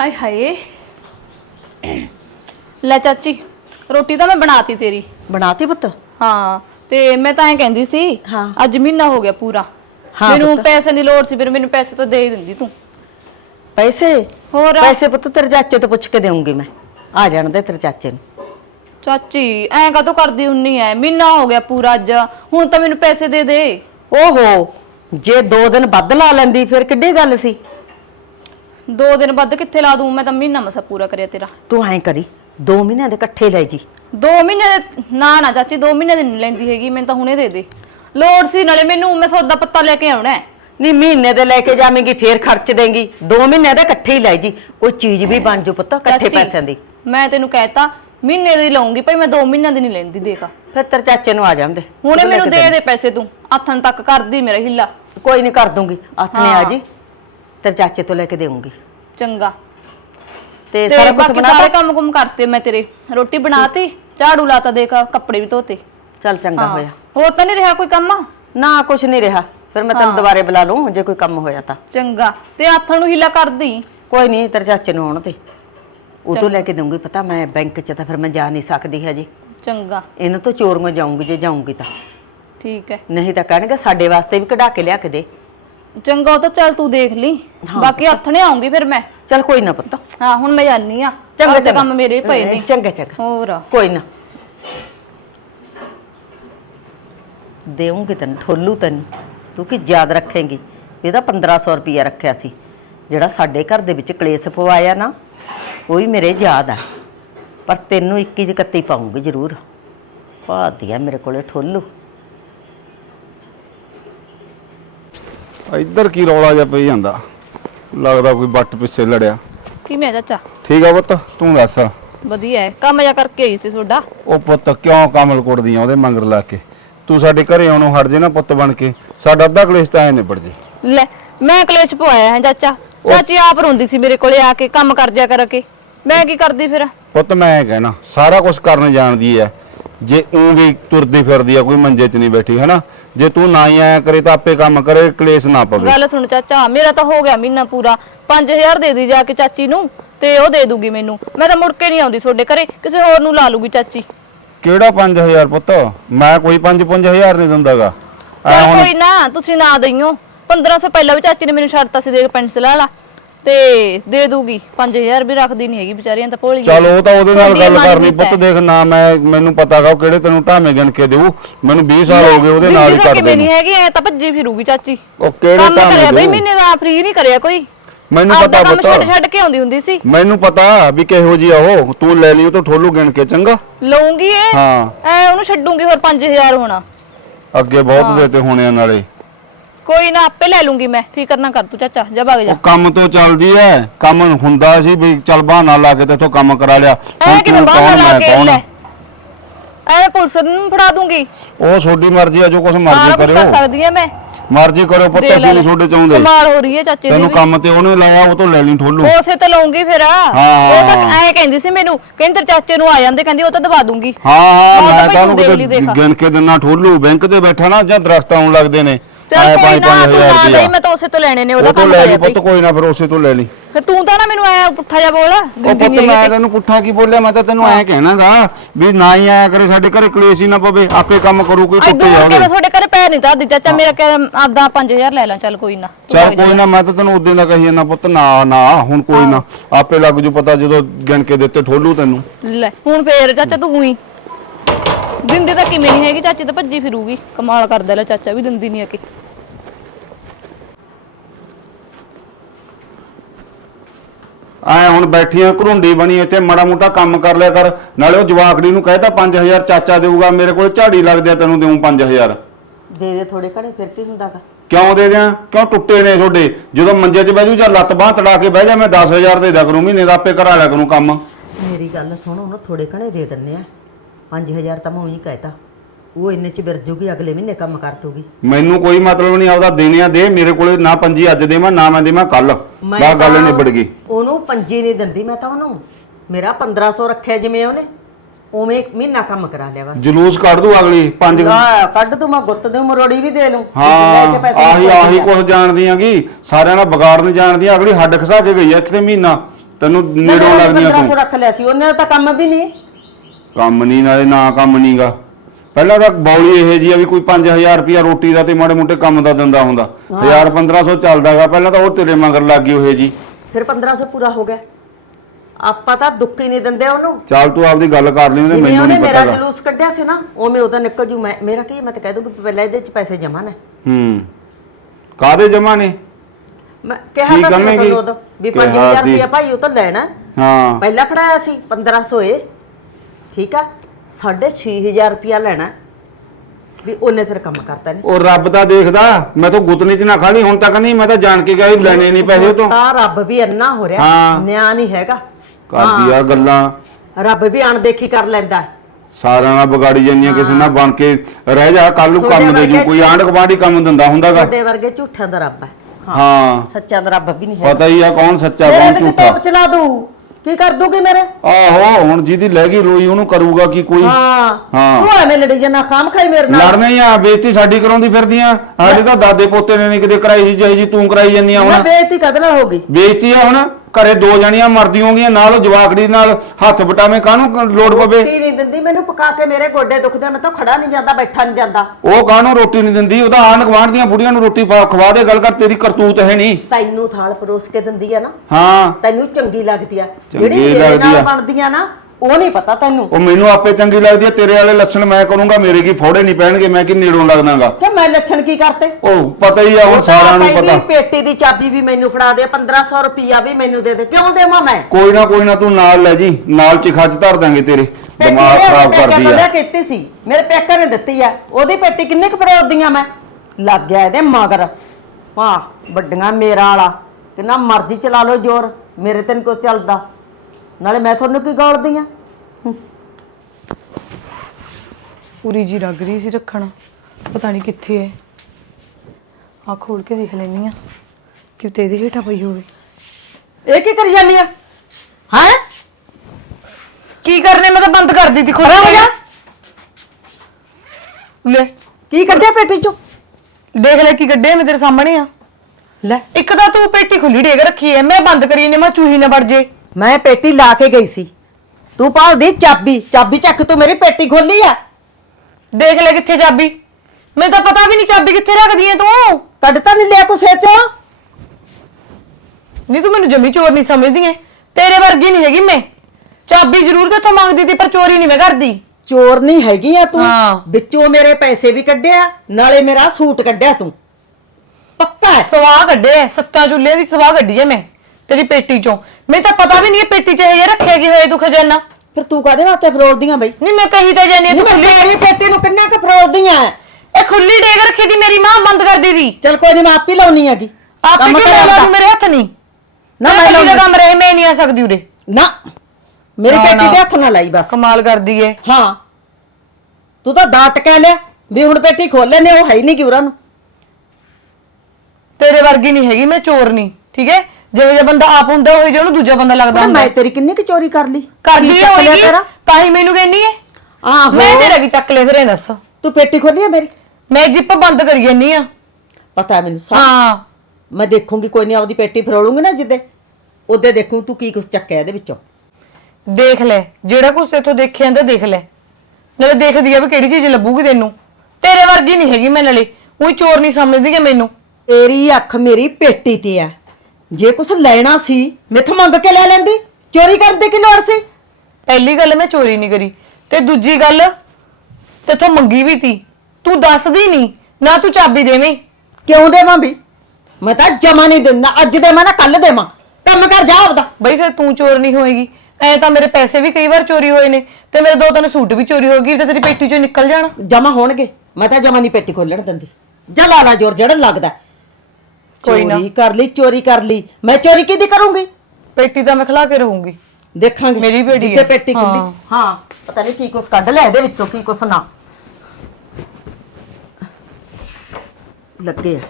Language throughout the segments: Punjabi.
ਆਏ ਹਾਏ। ਲੈ ਚਾਚੀ ਰੋਟੀ ਤਾਂ ਮੈਂ ਬਣਾਤੀ ਤੇਰੀ। ਬਣਾਤੀ ਪੁੱਤ? ਹਾਂ ਤੇ ਮੈਂ ਤਾਂ ਐਂ ਕਹਿੰਦੀ ਸੀ ਹਾਂ। ਅੱਜ ਮਹੀਨਾ ਹੋ ਗਿਆ ਪੂਰਾ। ਹਾਂ ਮੈਨੂੰ ਪੁੱਤ। ਪੈਸੇ ਦੀ ਲੋੜ ਸੀ ਫਿਰ ਮੈਨੂੰ ਪੈਸੇ ਤਾਂ ਦੇ ਹੀ ਦਿੰਦੀ ਤੂੰ। ਪੈਸੇ? ਹੋਰ ਪੈਸੇ ਪੁੱਤ ਤੇਰੇ ਚਾਚੇ ਤੋਂ ਪੁੱਛ ਕੇ ਦੇਵਾਂਗੀ ਮੈਂ। ਆ ਜਾਣ ਦੇ ਤੇਰੇ ਚਾਚੇ ਨੂੰ। ਚਾਚੀ ਐਂ ਕਾਤੋਂ ਕਰਦੀ ਹੁੰਨੀ ਐ? ਮਹੀਨਾ ਹੋ ਗਿਆ ਪੂਰਾ ਅੱਜ। ਹੁਣ ਤਾਂ ਮੈਨੂੰ ਪੈਸੇ ਦੇ ਦੇ। ਓਹੋ ਜੇ 2 ਦਿਨ ਵੱਧ ਲਾ ਲੈਂਦੀ ਫਿਰ ਕਿੱਡੀ ਗੱਲ ਸੀ? ਦੋ ਦਿਨ ਵੱਧ ਕਿੱਥੇ ਲਾ ਦੂੰ? ਮੈਂ ਤਾਂ ਮਹੀਨਾ ਮਸਾ ਪੂਰਾ ਕਰਿਆ ਤੇਰਾ। ਤੂੰ ਐਂ ਕਰੀ 2 ਮਹੀਨਿਆਂ ਦੇ ਇਕੱਠੇ ਲੈ ਜੀ। ਦੋ ਮਹੀਨੇ ਦੇ ਨਾ ਨਾ ਚਾਚੀ ਦੋ ਮਹੀਨੇ ਦੀ ਨਹੀਂ ਲੈਂਦੀ ਹੈਗੀ ਮੈਨੂੰ ਤਾਂ ਹੁਣੇ ਦੇ ਦੇ। ਲੋੜ ਸੀ ਨਾਲੇ ਮੈਨੂੰ ਮੈਂ ਸੌਦਾ ਪੱਤਾ ਲੈ ਕੇ ਆਉਣਾ ਹੈ। ਨਹੀਂ ਮਹੀਨੇ ਦੇ ਲੈ ਕੇ ਜਾਵੇਂਗੀ ਫੇਰ ਖਰਚ ਦੇਂਗੀ। 2 ਮਹੀਨਿਆਂ ਦੇ ਇਕੱਠੇ ਹੀ ਲੈ ਜੀ। ਕੋਈ ਚੀਜ਼ ਵੀ ਬਣ ਜੂ ਪੁੱਤ ਇਕੱਠੇ ਚਾਚੀ, ਪੈਸਿਆਂ ਦੀ। ਮੈਂ ਤੈਨੂੰ ਕਹਿਤਾ ਮਹੀਨੇ ਦੀ ਲਊਂਗੀ ਭਾਈ ਮੈਂ 2 ਮਹੀਨਿਆਂ ਦੀ ਨਹੀਂ ਲੈਂਦੀ ਦੇਖ ਫਿਰ ਤੇਰੇ ਚਾਚੇ ਨੂੰ ਆ ਜਾਂਦੇ ਹੁਣੇ ਮੈਨੂੰ ਦੇ ਦੇ ਪੈਸੇ ਤੂੰ ਆਥਣ ਤੱਕ ਕਰਦੀ ਮੇਰਾ ਹਿੱਲਾ। ਕੋਈ ਨਹੀਂ ਕਰ ਦੂੰਗੀ ਆਥਣੇ ਆ ਹਾਂ। ਜੀ। ਤੇਰੇ ਚਾਚੇ ਤੋਂ ਲੈ ਕੇ ਦੇਵਾਂਗੀ ਚੰਗਾ। ਤੇ ਤੇ ਸਾਰਾ ਕੁਝ ਬਾਕੀ ਬਣਾ ਸਾਰੇ ਕੰਮ ਕੁਮ ਕਰਤੇ ਮੈਂ ਤੇਰੇ। ਰੋਟੀ ਬਣਾਤੀ ਝਾੜੂ ਲਾਤਾ ਦੇਖ ਕੱਪੜੇ ਵੀ ਧੋਤੇ। ਚੱਲ ਚੰਗਾ ਹਾਂ। ਹੋਇਆ। ਹੋਰ ਤਾਂ ਨਹੀਂ ਰਿਹਾ ਕੋਈ ਕੰਮ? ਨਾ ਕੁਝ ਨਹੀਂ ਰਿਹਾ। ਫਿਰ ਮੈਂ ਤੈਨੂੰ ਦੁਬਾਰੇ ਬੁਲਾ ਲੂੰ ਜੇ ਕੋਈ ਕੰਮ ਹੋਇਆ ਤਾਂ। ਚੰਗਾ। ਤੇ ਆਥਣ ਨੂੰ ਹਿੱਲਾ ਕਰਦੀ ਕੋਈ ਨਹੀਂ ਤੇਰੇ ਚਾਚੇ ਨੂੰ ਆਉਣ ਤੇ ਉਹ ਤੋਂ ਲੈ ਕੇ ਦਊਂਗੀ ਪਤਾ ਮੈਂ ਬੈਂਕ 'ਚ ਤਾਂ ਫਿਰ ਮੈਂ ਜਾ ਨਹੀਂ ਸਕਦੀ ਹਜੇ। ਚੰਗਾ। ਇਹਨਾਂ ਤੋਂ ਚੋਰੀਆਂ ਜਾਊਂਗੀ ਜੇ ਜਾਊਂਗੀ ਤਾਂ। ਠੀਕ ਹੈ। ਨਹੀਂ ਤਾਂ ਕਹਿਣਗੇ ਸਾਡੇ ਵਾਸਤੇ ਵੀ ਕਢਾ ਕੇ ਲਿਆ ਕੇ ਦੇ। ਚੰਗਾ ਉਹ ਤਾਂ ਚੱਲ ਤੂੰ ਦੇਖ ਲਈ। ਬਾਕੀ ਆਥਣੇ ਆਉਂਗੀ ਫਿਰ ਮੈਂ। ਚੱਲ ਕੋਈ ਨਾ ਪੁੱਤ। ਹਾਂ ਹੁਣ ਮੈਂ ਜਾਨੀ ਆ ਚੰਗਾ ਚੰਗਾ। ਕੰਮ ਮੇਰੇ ਪਏ ਨੇ। ਚੰਗਾ ਚੰਗਾ। ਹੋਰ। ਕੋਈ ਨਾ। ਦੇਵਾਂਗੇ ਤੈਨੂੰ ਠੋਲੂ ਤੈਨੂੰ। ਤੂੰ ਕੀ ਯਾਦ ਰੱਖੇਂਗੀ? ਇਹਦਾ 1500 ਰੁਪਿਆ ਰੱਖਿਆ ਸੀ। ਜਿਹੜਾ ਸਾਡੇ ਘਰ ਦੇ ਵਿੱਚ ਕਲੇਸ਼ ਪਵਾਇਆ ਨਾ ਉਹ ਵੀ ਮੇਰੇ ਯਾਦ ਆ। ਪਰ ਤੈਨੂੰ 21 31 ਪਾਉਂਗੀ ਜ਼ਰੂਰ। ਭਾਦੀ ਆ ਮੇਰੇ ਕੋਲੇ ਠੋਲੂ। ਇੱਧਰ ਕੀ ਰੌਲਾ ਜਿਹਾ ਪਈ ਜਾਂਦਾ? ਲੱਗਦਾ ਕੋਈ ਬੱਟ ਪਿੱਛੇ ਲੜਿਆ। ਕਿਵੇਂ ਆ ਚਾਚਾ? ਠੀਕ ਆ ਪੁੱਤ ਤੂੰ ਦੱਸ। ਵਧੀਆ ਹੈ ਕੰਮ ਜਾ ਕਰਕੇ ਆਈ ਸੀ ਤੁਹਾਡਾ? ਉਹ ਪੁੱਤ ਕਿਉਂ ਕਮਲ ਕੁੜਦੀਆਂ ਉਹਦੇ ਮੰਗਰ ਲਾ ਕੇ? ਤੂੰ ਸਾਡੇ ਘਰੇ ਆਉਣੋਂ ਹਟ ਜੇ ਨਾ ਪੁੱਤ ਬਣ ਕੇ ਸਾਡਾ ਅੱਧਾ ਕਲੇਸ਼ ਤਾਂ ਐ ਨਿਬੜ ਜੇ। ਲੈ ਮੈਂ ਕਲੇਸ਼ ਪਵਾਇਆ ਹੈ ਚਾਚਾ। ਚਾਚੀ ਆਪ ਰੋਂਦੀ ਸੀ ਮੇਰੇ ਕੋਲੇ ਆ ਕੇ ਕੰਮ ਕਰ ਜਾ ਕਰਕੇ ਮੈਂ ਕੀ ਕਰਦੀ ਫਿਰ? ਪੁੱਤ ਮੈਂ ਕਹਿਣਾ ਸਾਰਾ ਕੁਝ ਕਰਨ ਜਾਣਦੀ ਐ ਜੇ ਊਂ ਵੀ ਤੁਰਦੀ ਫਿਰਦੀ ਆ ਕੋਈ ਮੰਜੇ 'ਚ ਨਹੀਂ ਬੈਠੀ ਹੈਨਾ? ਜੇ ਤੂੰ ਨਾ ਹੀ ਆਇਆ ਕਰੇ ਤਾਂ ਆਪੇ ਕੰਮ ਕਰੇ ਕਲੇਸ਼ ਨਾ ਪਵੇ। ਗੱਲ ਸੁਣ ਚਾਚਾ ਮੇਰਾ ਤਾਂ ਹੋ ਗਿਆ ਮਹੀਨਾ ਪੂਰਾ। 5000 ਦੇ ਦੀ ਜਾ ਕੇ ਚਾਚੀ ਨੂੰ ਤੇ ਉਹ ਦੇ ਦੂਗੀ ਮੈਨੂੰ। ਮੈਂ ਤਾਂ ਮੁੜ ਕੇ ਨਹੀਂ ਆਉਂਦੀ ਤੁਹਾਡੇ ਘਰੇ ਕਿਸੇ ਹੋਰ ਨੂੰ ਲਾ ਲੂਗੀ ਚਾਚੀ। ਕਿਹੜਾ 5000 ਪੁੱਤ? ਮੈਂ ਕੋਈ 5-5000 ਨਹੀਂ ਦਿੰਦਾਗਾ। ਐ ਚਲ ਕੋਈ ਨਾ ਤੁਸੀਂ ਨਾ ਦਈਓ। 1500 ਪਹਿਲਾਂ ਵੀ ਚਾਚੀ ਨੇ ਮੈਨੂੰ ਛੱਡਤਾ ਸੀ ਦੇਖ ਪੈਨਸਲ ਵਾਲਾ। ਤੇ ਦੇ ਦੂਗੀ 5000 ਵੀ ਰੱਖਦੀ ਨਹੀਂ ਹੈਗੀ ਵਿਚਾਰੀਆਂ ਤਾਂ ਭੋਲੀ ਚਲ ਉਹ ਤਾਂ ਉਹਦੇ ਨਾਲ ਗੱਲ ਕਰਨੀ ਪੁੱਤ। ਦੇਖ ਨਾ ਮੈਂ ਮੈਨੂੰ ਪਤਾਗਾ ਉਹ ਕਿਹੜੇ ਤੈਨੂੰ ਢਾਵੇਂ ਗਿਣ ਕੇ ਦੇਊ। ਮੈਨੂੰ 20 ਸਾਲ ਹੋ ਗਏ ਉਹਦੇ ਨਾਲ ਹੀ ਕਰਦੇ ਕਿਵੇਂ ਨਹੀਂ ਹੈਗੀ ਐ ਤਾਂ ਭੱਜੀ ਫਿਰੂਗੀ ਚਾਚੀ। ਉਹ ਕਿਹੜੇ ਕੰਮ ਕਰਿਆ ਬਈ ਮਹੀਨੇ ਦਾ ਫ੍ਰੀ ਨਹੀਂ ਕਰਿਆ ਕੋਈ। ਮੈਨੂੰ ਪਤਾ ਕੰਮ ਛੱਡ ਪੁੱਤ। ਛੱਡ ਕੇ ਆਉਂਦੀ ਹੁੰਦੀ ਸੀ। ਮੈਨੂੰ ਪਤਾ ਵੀ ਕਿਹੋ ਜੀ ਆ ਉਹ ਤੂੰ ਲੈ ਲਈ ਉਹ ਤੋਂ ਠੋਲੂ ਗਿਣ ਕੇ ਚੰਗਾ? ਲਊਂਗੀ ਇਹ? ਹਾਂ। ਐ ਉਹਨੂੰ ਛੱਡੂਗੀ ਹੋਰ 5000 ਹੋਣਾ। ਅੱਗੇ ਬਹੁਤ ਦੇਤੇ ਹੋਣੇ ਨਾਲੇ। ਕੋਈ ਨਾ ਆਪੇ ਲੈ ਲੂੰਗੀ ਮੈਂ। ਫਿਕਰ ਨਾ ਕਰ ਤੂੰ ਚਾਚਾ ਜਾ ਭਗ ਜਾ। ਉਹ ਕੰਮ ਤੋਂ ਚੱਲਦੀ ਐ। ਕੰਮ ਹੁੰਦਾ ਸੀ ਵੀ ਚੱਲ ਬਹਾਨਾ ਲਾ ਕੇ ਤੇਥੋਂ ਕੰਮ ਕਰਾ ਲਿਆ। ਐ ਕਿਵੇਂ ਬਾਹਰ ਲਾ ਕੇ ਲੈ। ਐ ਪੁਲਿਸ ਨੂੰ ਫੜਾ ਦੂੰਗੀ। ਉਹ ਤੁਹਾਡੀ ਮਰਜ਼ੀ ਆ ਜੋ ਕੁਝ ਮਰਜ਼ੀ ਕੁਝ ਕਰ ਕਰਿਓ। ਸਕਦੀ ਐ ਮੈਂ। ਮਰਜ਼ੀ ਕਰੋ ਪੁੱਤ ਅਸੀਂ ਤੁਹਾਡੇ ਚਾਹੁੰਦੇ। ਕਮਾਲ ਹੋ ਰਹੀ ਹੈ ਚਾਚੇ ਦੀ ਤੈਨੂੰ ਕੰਮ ਤੇ ਉਹਨੇ ਲਾਇਆ ਉਹ ਤੋਂ ਲੈ ਲਈ ਠੋਲੂ ਉਸੇ ਤੇ ਲਊਂਗੀ ਫਿਰ। ਹਾਂ। ਉਹ ਤਾਂ ਐ ਕਹਿੰਦੀ ਸੀ ਮੈਨੂੰ ਕਹਿੰਦੀ ਚਾਚੇ ਨੂੰ ਆ ਜਾਂਦੇ ਕਹਿੰਦੀ ਉਹ ਤਾਂ ਦਵਾ ਦੂੰਗੀ। ਹਾਂ ਹਾਂ ਮੈਂ ਤਾਂ ਉਹਨੂੰ। ਗਿਣ ਕੇ ਦਿਨਾ ਠੋਲੂ ਬੈਂਕ ਤੇ ਬੈਠਾ ਨਾ ਜਾਂ ਦਰਖਤ ਆਉਣ ਲੱਗਦੇ ਨੇ। ਚਲ ਆਏ ਕੋਈ ਪੰਜ ਨਾ ਪੰਜ ਤੂੰ ਹਜ਼ਾਰ ਨਾ ਰੁਪਇਆ। ਦੇਈ ਮੈਂ ਤਾਂ ਉਸੇ ਤੋਂ ਲੈਣੇ ਨੇ ਉਹਦਾ ਉਹ ਤੋਂ ਕੰਮ ਲੈ ਲਈ ਕਰਿਆ ਪੁੱਤ ਬਈ। ਕੋਈ ਨਾ ਫਿਰ ਉਸੇ ਤੋਂ ਲੈ ਲਈ। ਫਿਰ ਤੂੰ ਤਾਂ ਨਾ ਮੈਨੂੰ ਐ ਪੁੱਠਾ ਜਾ ਬੋਲ ਉਹ ਦਿੰਦੀ ਪੁੱਤ ਨਹੀਂ ਮੈਂ ਹੈਗੀ ਤੈਨੂੰ ਪੁੱਠਾ ਕੀ ਬੋਲਿਆ? ਮੈਂ ਤਾਂ ਤੈਨੂੰ ਐਂ ਕਹਿਣਾਗਾ ਵੀ ਨਾ ਹੀ ਆਇਆ ਕਰੇ ਸਾਡੇ ਘਰੇ ਕਲੇਸ਼ ਹੀ ਨਾ ਪਵੇ ਆਪੇ ਕੰਮ ਕਰੂ ਕੋਈ ਅੱਜ ਕੁੱਤੇ ਦੂਰ ਕੇ ਜਾਵੇ ਮੈਂ ਤੁਹਾਡੇ ਘਰੇ ਪੈਰ ਨਹੀਂ ਧਰਦੀ ਚਾਚਾ ਮੇਰਾ ਕਹਿ ਆਦਾ 5000 ਲੈ ਲਾਂ ਚੱਲ ਕੋਈ ਨਾ। ਤੂੰ ਚੱਲ ਵਗ ਜਾ। ਕੋਈ ਨਾ ਮੈਂ ਤਾਂ ਤੈਨੂੰ ਉਦੋਂ ਦਾ ਕਹੀ ਜਾਂਦਾ ਪੁੱਤ ਨਾ ਨਾ ਹੁਣ ਕੋਈ ਨਾ। ਆਪੇ ਲੱਗ ਜੂ ਪਤਾ ਜਦੋਂ ਗਿਣ ਕੇ ਦਿੱਤੇ ਠੋਲੂ ਤੈਨੂੰ। ਲੈ ਹੁਣ ਫੇਰ ਚਾਚਾ ਤੂੰ ਹੀ। ਦਿੰਦੀ ਤਾਂ ਕਿਵੇਂ ਨਹੀਂ ਹੈਗੀ ਚਾਚੀ ਤਾਂ ਭੱਜੀ ਫਿਰੂਗੀ। ਕਮਾਲ ਕਰਦਾ ਲੈ ਚਾਚਾ ਵੀ ਦਿੰਦੀ ਨਹੀਂ ਆ ਐ ਹੁਣ ਬੈਠੀਆਂ ਘਰੁੰਡੀ ਬਣੀ ਇੱਥੇ ਮਾੜਾ ਮੋਟਾ ਕੰਮ ਕਰ ਲਿਆ ਕਰ। ਨਾਲੇ ਉਹ ਜਵਾਕੜੀ ਨੂੰ ਕਹਿਤਾ 5000 ਚਾਚਾ ਦੇਊਗਾ ਮੇਰੇ ਕੋਲ ਝਾੜੀ ਲੱਗਦੀ ਆ ਤੈਨੂੰ ਦੇਊਂ 5000 ਦੇ ਦੇ ਥੋੜੇ ਘੜੇ ਫਿਰ ਕੀ ਹੁੰਦਾਗਾ ਕਿਉਂ ਦੇ ਦਿਆਂ? ਕਿਉਂ ਟੁੱਟੇ ਨੇ ਤੁਹਾਡੇ? ਜਦੋਂ ਮੰਜੇ 'ਚ ਬਹਿ ਜੂ ਜਾਂ ਲੱਤ ਬਾਹ ਤੜਾ ਕੇ ਬਹਿ ਜਾ ਮੈਂ 10000 ਦੇ ਦਿਆ ਕਰੂੰ ਮਹੀਨੇ ਦਾ ਆਪੇ ਕਰਾ ਲਿਆ ਕਰੂੰ ਕੰਮ। ਮੇਰੀ ਗੱਲ ਸੁਣ ਉਹਨੂੰ ਥੋੜੇ ਘਣੇ ਦੇ ਦਿੰਨੇ ਆ। 5000 ਤਾਂ ਮੈਂ ਉਹੀ ਕਹਿਤਾ। ਉਹ ਇੰਨੇ ਚ ਵਿਰ ਜੂਗੀ ਅਗਲੇ ਮਹੀਨੇ ਕੰਮ ਕਰ ਦੂਗੀ। ਮੈਨੂੰ ਕੋਈ ਮਤਲਬ ਨਹੀਂ ਆਉਦਾ ਦੇਣਿਆ ਦੇ ਮੇਰੇ ਕੋਲੇ ਨਾ ਪੰਜੀ ਅੱਜ ਦੇਵਾਂ ਨਾ ਮੈਂ ਦੇਵਾਂ ਕੱਲ। ਬਾ ਗੱਲ ਨਿਬੜ ਗਈ। ਉਹਨੂੰ ਪੰਜੀ ਨਹੀਂ ਦਿੰਦੀ ਮੈਂ ਤਾਂ ਉਹਨੂੰ। ਮੇਰਾ 1500 ਰੱਖਿਆ ਜਿਵੇਂ ਉਹਨੇ ਉਵੇਂ ਇੱਕ ਮਹੀਨਾ ਕੰਮ ਕਰਾ ਲਿਆ ਬਸ। ਜਲੂਸ ਕੱਢ ਦੂ ਅਗਲੀ ਪੰਜ ਲਾ ਕੱਢ ਦੂੰ ਮੈਂ ਗੁੱਤ ਦੇ ਮਰੋੜੀ ਵੀ ਦੇ ਲੂੰ ਹਾਂ ਆਹੀ ਆਹੀ। ਕੁਝ ਜਾਣਦੀਆਂ ਗੀ ਸਾਰਿਆਂ ਨਾਲ ਵਿਗਾੜਨ ਜਾਣਦੀਆਂ ਅਗਲੀ ਹੱਡ ਖਸਾ ਕੇ ਗਈ ਐ ਕਿਤੇ ਮਹੀਨਾ। ਤੈਨੂੰ ਨੇੜੋਂ ਲੱਗਦੀਆਂ ਤੂੰ। 1500 ਰੱਖ ਲਿਆ ਸੀ ਉਹਨੇ ਤਾਂ ਕੰਮ ਵੀ ਨਹੀਂ। ਕੰਮ ਨਹੀਂ ਨਾਲੇ ਨਾ ਕੰਮ ਨਹੀਂਗਾ ਪਹਿਲਾਂ ਤਾਂ ਬੌਲੀ ਇਹ ਜੀ ਆ ਵੀ ਕੋਈ 5000 ਰੁਪਿਆ ਰੋਟੀ ਦਾ ਤੇ ਮਾੜੇ ਮੋਟੇ ਕੰਮ ਦਾ ਦਿੰਦਾ ਹੁੰਦਾ। 1000 1500 ਚੱਲਦਾਗਾ ਪਹਿਲਾਂ ਤਾਂ ਉਹ ਤੇਰੇ ਮਗਰ ਲੱਗ ਗਈ ਉਹ ਜੀ ਫਿਰ 1500 ਪੂਰਾ ਹੋ ਗਿਆ। ਆਪਾਂ ਤਾਂ ਦੁੱਖ ਹੀ ਨਹੀਂ ਦਿੰਦੇ ਉਹਨੂੰ। ਚੱਲ ਤੂੰ ਆਪਦੀ ਗੱਲ ਕਰ ਲਈ ਉਹਨੇ ਜਿਵੇਂ ਮੈਨੂੰ ਉਹਨੇ ਨਹੀਂ ਮੇਰਾ ਜਲੂਸ ਕੱਢਿਆ ਸੀ ਨਾ ਉਵੇਂ ਉਹਦਾ ਨਿਕਲ ਜੂ। ਮੈਂ ਮੇਰਾ ਕੀ ਮੈਂ ਤਾਂ ਕਹਿ ਦੂੰਗੀ ਪਹਿਲਾਂ ਇਹਦੇ ਚ ਪੈਸੇ ਜਮਾ ਨੇ। ਹੂੰ। ਕਾਦੇ ਜਮਾ ਨੇ? ਮੈਂ ਕਿਹਾ ਕੀ ਤਾਂ ਸੀ? ਤੁਹਾਨੂੰ ਉਦੋਂ ਵੀ ਕਿਹਾ 5000 ਸੀ। ਰੁਪਇਆ ਭਾਈ ਉਹ ਤਾਂ ਲੈਣਾ। ਹਾਂ। ਪਹਿਲਾਂ ਫੜਾਇਆ ਸੀ 1500 ਏ ਠੀਕ ਆ? 6500 ਰੁਪਇਆ ਲੈਣਾ ਵੀ ਉਹਨੇ ਤੇਰਾ ਕੰਮ ਕਰਤਾ ਨੇ। ਉਹ ਰੱਬ ਤਾਂ ਦੇਖਦਾ ਮੈਂ ਤਾਂ ਗੁੱਤਨੀ ਚ ਨਾ ਖਾਣੀ ਹੁਣ ਤੱਕ ਨਹੀਂ ਮੈਂ ਤਾਂ ਜਾਣ ਕੇ ਗਿਆ ਸੀ ਲੈਣੇ ਨਹੀਂ ਪੈਸੇ ਉਹ ਤੋਂ। ਤਾਂ ਰੱਬ ਵੀ ਇੰਨਾ ਹੋ ਰਿਹਾ ਹਾਂ। ਨਿਆਂ ਨਹੀਂ ਹੈਗਾ। ਕਰਦੀ ਆ ਗੱਲਾਂ। ਰੱਬ ਵੀ ਅਣਦੇਖੀ ਕਰ ਲੈਂਦਾ ਸਾਰਿਆਂ ਨਾਲ ਵਿਗਾੜੀ ਜਾਂਦੀਆਂ ਕਿਸੇ ਨਾਲ ਬਣ ਕੇ ਰਹਿ ਜਾ ਕੱਲ ਨੂੰ ਕੰਮ ਦੇ ਜੂ ਕੋਈ ਆਂਢ ਗੁਆਂਢੀ ਕੰਮ ਦਿੰਦਾ ਹੁੰਦਾਗਾ। ਤੁਹਾਡੇ ਵਰਗੇ ਝੂਠਾਂ ਦਾ ਰੱਬ ਹੈ। ਹਾਂ ਸੱਚਾ ਦਾ ਰੱਬ ਵੀ ਨਹੀਂ ਹੈ ਪਤਾ ਹੀ ਆ ਕੌਣ ਸੱਚਾ ਮੇਰੇ ਕੌਣ ਤੇ ਝੂਠਾ। ਤੋਪ ਚਲਾ ਦੂ ਕੀ ਕਰ ਦੂਗੀ ਮੇਰੇ? ਆਹੋ ਹੁਣ ਜਿਹਦੀ ਲੈ ਗਈ ਰੋਈ ਉਹਨੂੰ ਕਰੂਗਾ ਕੀ ਕੋਈ? ਹਾਂ ਹਾਂ। ਤੂੰ ਐਵੇਂ ਲੜੀ ਜਨਾ ਖਾਮ ਖਾਈ ਮੇਰੇ ਨਾਲ। ਲੜਨੇ ਹੀ ਆ ਬੇਇੱਜ਼ਤੀ ਸਾਡੀ ਕਰਾਉਂਦੀ ਫਿਰਦੀਆਂ। ਸਾਡੇ ਤਾਂ ਦਾਦੇ ਪੋਤੇ ਨੇ ਨਹੀਂ ਕਿਤੇ ਕਰਾਈ ਸੀ ਜਿਹੀ ਜੀ ਤੂੰ ਕਰਾਈ ਜੰਨੀ ਆ ਨਾ ਹੁਣ। ਬੇਇੱਜ਼ਤੀ ਕਦ ਨਾਲ ਹੋ ਗਈ? ਬੇਇੱਜ਼ਤੀ ਆ ਹੁਣ। ਘਰੇ ਦੋ ਜਣੀਆਂ ਮਰਦੀ ਹੋਗੀਆਂ ਨਾਲ ਉਹ ਜਵਾਕੜੀ ਨਾਲ ਹੱਥ ਬਟਾਵੇਂ ਕਾਹਨੂੰ ਲੋੜ ਪਵੇ? ਰੋਟੀ ਨਹੀਂ ਦਿੰਦੀ ਮੈਨੂੰ ਪਕਾ ਕੇ ਮੇਰੇ ਗੋਡੇ ਦੁਖਦੇ ਮੈਂ ਤਾਂ ਖੜਾ ਨਹੀਂ ਜਾਂਦਾ ਬੈਠਾ ਨਹੀਂ ਜਾਂਦਾ। ਉਹ ਕਾਹਨੂੰ ਰੋਟੀ ਨਹੀਂ ਦਿੰਦੀ? ਉਹਦਾ ਆਣ ਗਵਾਂਢ ਦੀਆਂ ਬੁੜੀਆਂ ਨੂੰ ਰੋਟੀ ਪਾ- ਖਵਾ ਦੇ ਗੱਲ ਕਰ ਤੇਰੀ ਕਰਤੂਤ ਹੈ ਨਹੀਂ। ਤੈਨੂੰ ਥਾਲ ਪਰੋਸ ਕੇ ਦਿੰਦੀ ਆ ਨਾ। ਹਾਂ। ਤੈਨੂੰ ਚੰਗੀ ਲੱਗਦੀ ਆ। ਚੰਗੀ ਜਿਹੜੀ ਮੇਰੇ ਲੱਗਦੀ ਨਾਲ ਆ। ਬਣਦੀ ਆ ਨਾ ਉਹ ਨਹੀਂ ਪਤਾ ਤੈਨੂੰ। ਉਹ ਮੈਨੂੰ ਆਪੇ ਚੰਗੀ ਲੱਗਦੀ ਹੈ ਤੇਰੇ ਵਾਲੇ ਲੱਛਣ ਮੈਂ ਕਰੂੰਗਾ ਮੇਰੇ ਕੀ ਫੋੜੇ ਨਹੀਂ ਪੈਣਗੇ ਮੈਂ ਕੀ ਨੇੜੋਂ ਲੱਗਦਾਗਾ। ਕਿ ਮੈਂ ਲੱਛਣ ਕੀ ਕਰਤੇ? ਉਹ ਪਤਾ ਹੀ ਆ ਹੁਣ ਸਾਰਿਆਂ ਨੂੰ ਕਹਿੰਦੀ ਪਤਾ। ਪੇਟੀ ਦੀ ਚਾਬੀ ਵੀ ਮੈਨੂੰ ਫੜਾ ਦੇ 1500 ਰੁਪਿਆ ਵੀ ਮੈਨੂੰ ਦੇ ਦੇ। ਕਿਉਂ ਦੇਵਾਂ ਮੈਂ? ਕੋਈ ਨਾ ਕੋਈ ਨਾ ਤੂੰ ਨਾਲ ਲੈ ਜੀ ਨਾਲ ਚ ਖੱਜ ਧਰ ਦਾਂਗੇ ਤੇਰੇ। ਦਿਮਾਗ ਖਰਾਬ ਕਰਦੀ ਆ। ਤੋਂ ਕੀਤੀ ਸੀ ਮੇਰੇ ਪੇਕੇ ਨੇ ਦਿੱਤੀ ਆ। ਉਹਦੀ ਪੇਟੀ ਕਿੰਨੇ ਕੁ ਫਰੋੜਦੀਆਂ ਮੈਂ? ਲੱਗ ਗਿਆ ਇਹਦੇ ਮਗਰ। ਵਾਹ ਵੱਡੀਆਂ ਮੇਰਾ ਵਾਲਾ। ਕਿੰਨਾ ਮਰਜ਼ੀ ਚਲਾ ਲਓ ਜ਼ੋਰ ਮੇਰੇ ਤੇ ਨੀ ਚੱਲਦਾ। ਨਾਲੇ ਮੈਂ ਤੁਹਾਨੂੰ ਕੀ ਗਾਲਦੀ ਆ? ਪੂਰੀ ਜੀ ਲੱਗ ਰਹੀ ਸੀ ਰੱਖਣ। ਪਤਾ ਨਹੀਂ ਕਿੱਥੇ ਹੈ ਆ ਖੋਲ ਕੇ ਦੇਖ ਲੈਣੀ ਆ ਕਿਤੇ ਇਹਦੇ ਹੇਠਾਂ ਪਈ ਹੋਵੇ। ਇਹ ਕੀ ਕਰੀ ਜਾਂਦੀ ਆ? ਹੈ? ਕੀ ਕਰਨੇ? ਮੈਂ ਤਾਂ ਬੰਦ ਕਰ ਦਿੱਤੀ ਖੋਲ ਹੋ ਜਾ। ਲੈ ਕੀ ਕੱਢਿਆ ਪੇਟੀ ਚੋਂ? ਦੇਖ ਲੈ ਕੀ ਕੱਢਿਆ ਮੈਂ ਤੇਰੇ ਸਾਹਮਣੇ ਆ। ਲੈ ਇੱਕ ਤਾਂ ਤੂੰ ਪੇਟੀ ਖੁੱਲੀ ਡੇਗ ਰੱਖੀ ਐ। ਮੈਂ ਬੰਦ ਕਰੀ ਨੇ ਮੈਂ ਚੂਹੀ ਨਾ ਵੜ ਜੇ। ਮੈਂ ਪੇਟੀ ਲਾ ਕੇ ਗਈ ਸੀ। ਤੂੰ ਭਾਲਦੀ ਚਾਬੀ। ਚਾਬੀ ਚੱਕ ਤੂੰ ਮੇਰੀ ਪੇਟੀ ਖੋਲੀ ਆ। ਦੇਖ ਲੈ ਕਿੱਥੇ ਚਾਬੀ। ਮੈਨੂੰ ਤਾਂ ਪਤਾ ਵੀ ਨਹੀਂ ਚਾਬੀ ਕਿੱਥੇ ਰੱਖਦੀ ਐ ਤੂੰ। ਕੱਢ ਤਾਂ ਨਹੀਂ ਲਿਆ ਕੁਛ ਚੋਂ? ਨਹੀਂ ਤੂੰ ਮੈਨੂੰ ਜਮੀ ਚੋਰ ਨਹੀਂ ਸਮਝਦੀ ਐ। ਤੇਰੇ ਵਰਗੀ ਨਹੀਂ ਹੈਗੀ ਮੈਂ। ਚਾਬੀ ਜ਼ਰੂਰ ਕਿੱਥੋਂ ਮੰਗਦੀ ਤੀ ਪਰ ਚੋਰੀ ਨਹੀਂ ਮੈਂ ਕਰਦੀ। ਚੋਰ ਨਹੀਂ ਹੈਗੀ ਆ ਤੂੰ। ਹਾਂ। ਵਿੱਚੋਂ ਮੇਰੇ ਪੈਸੇ ਵੀ ਕੱਢਿਆ ਨਾਲੇ ਮੇਰਾ ਸੂਟ ਕੱਢਿਆ ਤੂੰ। ਪੱਕਾ ਹੈ ਸਵਾਹ ਕੱਢੇ ਸੱਤਾਂ ਚੁੱਲ੍ਹੇ ਦੀ ਸਵਾਹ ਕੱਢੀ ਐ ਮੈਂ। ਤੇਰੀ ਪੇਟੀ ਚੋਂ। ਮੈਨੂੰ ਤਾਂ ਪਤਾ ਵੀ ਨਹੀਂ ਇਹ ਪੇਟੀ 'ਚ ਇਹ ਰੱਖਿਆ ਕੀ ਹੋਏ ਤੂੰ ਖਜ਼ਾਨਾ ਫਿਰ ਤੂੰ ਕਾਹਦੇ ਵਾਸਤੇ ਫਰੋਲਦੀਆਂ ਬਈ? ਨਹੀਂ ਮੈਂ ਕਹੀ ਤਾਂ ਜਾਨੀ ਤੂੰ ਮੈਂ ਖੁੱਲੀ ਮੇਰੀ ਪੇਟੀ ਨੂੰ ਕਿੰਨਾ ਕੁ ਫਰੋਲਦੀਆਂ ਇਹ ਖੁੱਲੀ ਡੇਗ ਰੱਖੀ ਦੀ ਮੇਰੀ ਮਾਂ ਬੰਦ ਕਰ ਦੀ ਦੀ। ਚਲ ਕੋਈ ਨਹੀਂ ਮੈਂ ਆਪ ਹੀ ਲਾਉਣੀ ਹੈਗੀ। ਆਪੇ ਕੰਮ ਕਿ ਤਾਂ। ਦੂੰ ਮੇਰੇ ਹੱਥ ਨਹੀਂ ਨਾ ਮੈਂ ਮੈਂ ਲਾਉਣੀ ਕੰਮ ਰਹੇ ਮੈਂ ਨਹੀਂ ਆ ਸਕਦੀ ਉਰੇ। ਨਾ ਮੇਰੀ ਨਾ, ਪੇਟੀ ਨਾ। ਦੇ ਹੱਥ ਨਾ ਲਾਈ ਬਸ। ਕਮਾਲ ਕਰਦੀ ਏ। ਹਾਂ। ਤੂੰ ਤਾਂ ਦਾਟ ਕਹਿ ਲਿਆ ਵੀ ਹੁਣ ਪੇਟੀ ਖੋਲੇ ਨੇ ਉਹ ਹੈ ਹੀ ਨਹੀਂ ਕਿਉਰਾਂ ਨੂੰ। ਤੇਰੇ ਵਰਗੀ ਨਹੀਂ ਹੈਗੀ ਮੈਂ ਚੋਰ ਨਹੀਂ ਠੀਕ ਹੈ ਜਿਹੋ ਜਿਹਾ ਬੰਦਾ ਆਪ ਹੁੰਦਾ ਉਹ ਜਿਹਨੂੰ ਦੂਜਾ ਬੰਦਾ ਲੱਗਦਾ ਹੁੰਦਾ। ਮੈਂ ਤੇਰੀ ਕਿੰਨੀ ਕੁ ਚੋਰੀ ਕਰ ਲਈ? ਕਰਦੀ ਕੀ ਚੱਕ ਲਿਆ ਹੋਏਗੀ? ਤੇਰਾ? ਤਾਂ ਹੀ ਮੈਨੂੰ ਕਹਿੰਦੀ ਏ। ਆਹੋ। ਮੈਂ ਤੇਰਾ ਕੀ ਚੱਕ ਲੈ ਫਿਰ ਇਹ ਦੱਸ। ਤੂੰ ਪੇਟੀ ਖੋਲੀ ਹੈ ਮੇਰੀ? ਮੈਂ ਜਿੱਪ ਬੰਦ ਕਰੀ ਜਾਨੀ ਆ। ਪਤਾ ਹੈ ਮੈਨੂੰ ਸਭ ਹਾਂ। ਮੈਂ ਦੇਖੂੰਗੀ ਕੋਈ ਨਹੀਂ ਆਪਦੀ ਪੇਟੀ ਫਰੋਲੂੰਗੀ ਨਾ ਜਿੱਦੇ। ਉਹਦੇ ਦੇਖੂ ਤੂੰ ਕੀ ਕੁਛ ਚੱਕਿਆ ਇਹਦੇ ਵਿੱਚੋਂ। ਦੇਖ ਲੈ ਜਿਹੜਾ ਕੁਛ ਇਥੋਂ ਦੇਖਿਆ ਜਾਂਦਾ ਦੇਖ ਲੈ। ਨਾਲੇ ਦੇਖਦੀ ਆ ਵੀ ਕਿਹੜੀ ਚੀਜ਼ ਲੱਭੂਗੀ ਤੈਨੂੰ। ਤੇਰੇ ਵਰਗੀ ਨਹੀਂ ਹੈਗੀ ਮੈਂ ਨਾਲੇ। ਉਹੀ ਚੋਰ ਨਹੀਂ ਸਮਝਦੀ ਕਿ ਮੈਨੂੰ। ਤੇਰੀ ਅੱਖ ਮੇਰੀ ਪੇਟੀ ਤੇ ਆ। ਜੇ ਕੁਛ ਲੈਣਾ ਸੀ ਮੈਥੋਂ ਮੰਗ ਕੇ ਲੈ ਲੈਂਦੀ। ਚੋਰੀ ਕਰਨ ਦੀ ਕੀ ਲੋੜ ਸੀ? ਪਹਿਲੀ ਗੱਲ ਮੈਂ ਚੋਰੀ ਨਹੀਂ ਕਰੀ ਤੇ ਦੂਜੀ ਗੱਲ ਤੇਥੋਂ ਮੰਗੀ ਵੀ ਤੀ। ਤੂੰ ਦੱਸਦੀ ਨਹੀਂ ਨਾ ਤੂੰ ਚਾਬੀ ਦੇਵੇਂ। ਕਿਉਂ ਦੇਵਾਂ ਵੀ? ਮੈਂ ਤਾਂ ਜਮਾ ਨਹੀਂ ਦਿੰਦਾ ਅੱਜ ਦੇਵਾਂ ਨਾ ਕੱਲ ਦੇਵਾਂ। ਕੰਮ ਕਰ ਜਾ ਆਪਦਾ। ਬਈ ਫਿਰ ਤੂੰ ਚੋਰ ਨਹੀਂ ਹੋਏਗੀ। ਐ ਤਾਂ ਮੇਰੇ ਪੈਸੇ ਵੀ ਕਈ ਵਾਰ ਚੋਰੀ ਹੋਏ ਨੇ ਤੇ ਮੇਰੇ ਦੋ ਤਿੰਨ ਸੂਟ ਵੀ ਚੋਰੀ ਹੋ ਗਏ ਤੇ ਤੇਰੀ ਪੇਟੀ ਚੋਂ ਨਿਕਲ ਜਾਣ। ਜਮਾ ਹੋਣਗੇ ਮੈਂ ਤਾਂ ਜਮਾ ਨਹੀਂ ਪੇਟੀ ਖੋਲਣ ਦਿੰਦੀ। ਜਾ ਲਾ ਲਾ ਜੋਰ ਜੜਨ ਲੱਗਦਾ। ਕੋਈ ਨਾ। ਚੋਰੀ ਕਰ ਲਈ ਚੋਰੀ ਕਰ ਲਈ। ਮੈਂ ਚੋਰੀ ਕਿਹਦੀ ਕਰੂੰਗੀ? ਪੇਟੀ ਤਾਂ ਮੈਂ ਖਲਾ ਕੇ ਰਹੂੰਗੀ। ਦੇਖਾਂਗੇ। ਮੇਰੀ ਪੇਟੀ ਜਿੱਥੇ ਹੈ। ਪੇਟੀ ਖੁੱਲੀ। ਹਾਂ। ਹਾਂ ਪਤਾ ਨਹੀਂ ਕੀ ਕੁਛ ਕੱਢ ਲਿਆ ਇਹਦੇ ਵਿੱਚੋਂ ਕੀ ਕੁਛ ਨਾ। ਲੱਗੇ ਆ।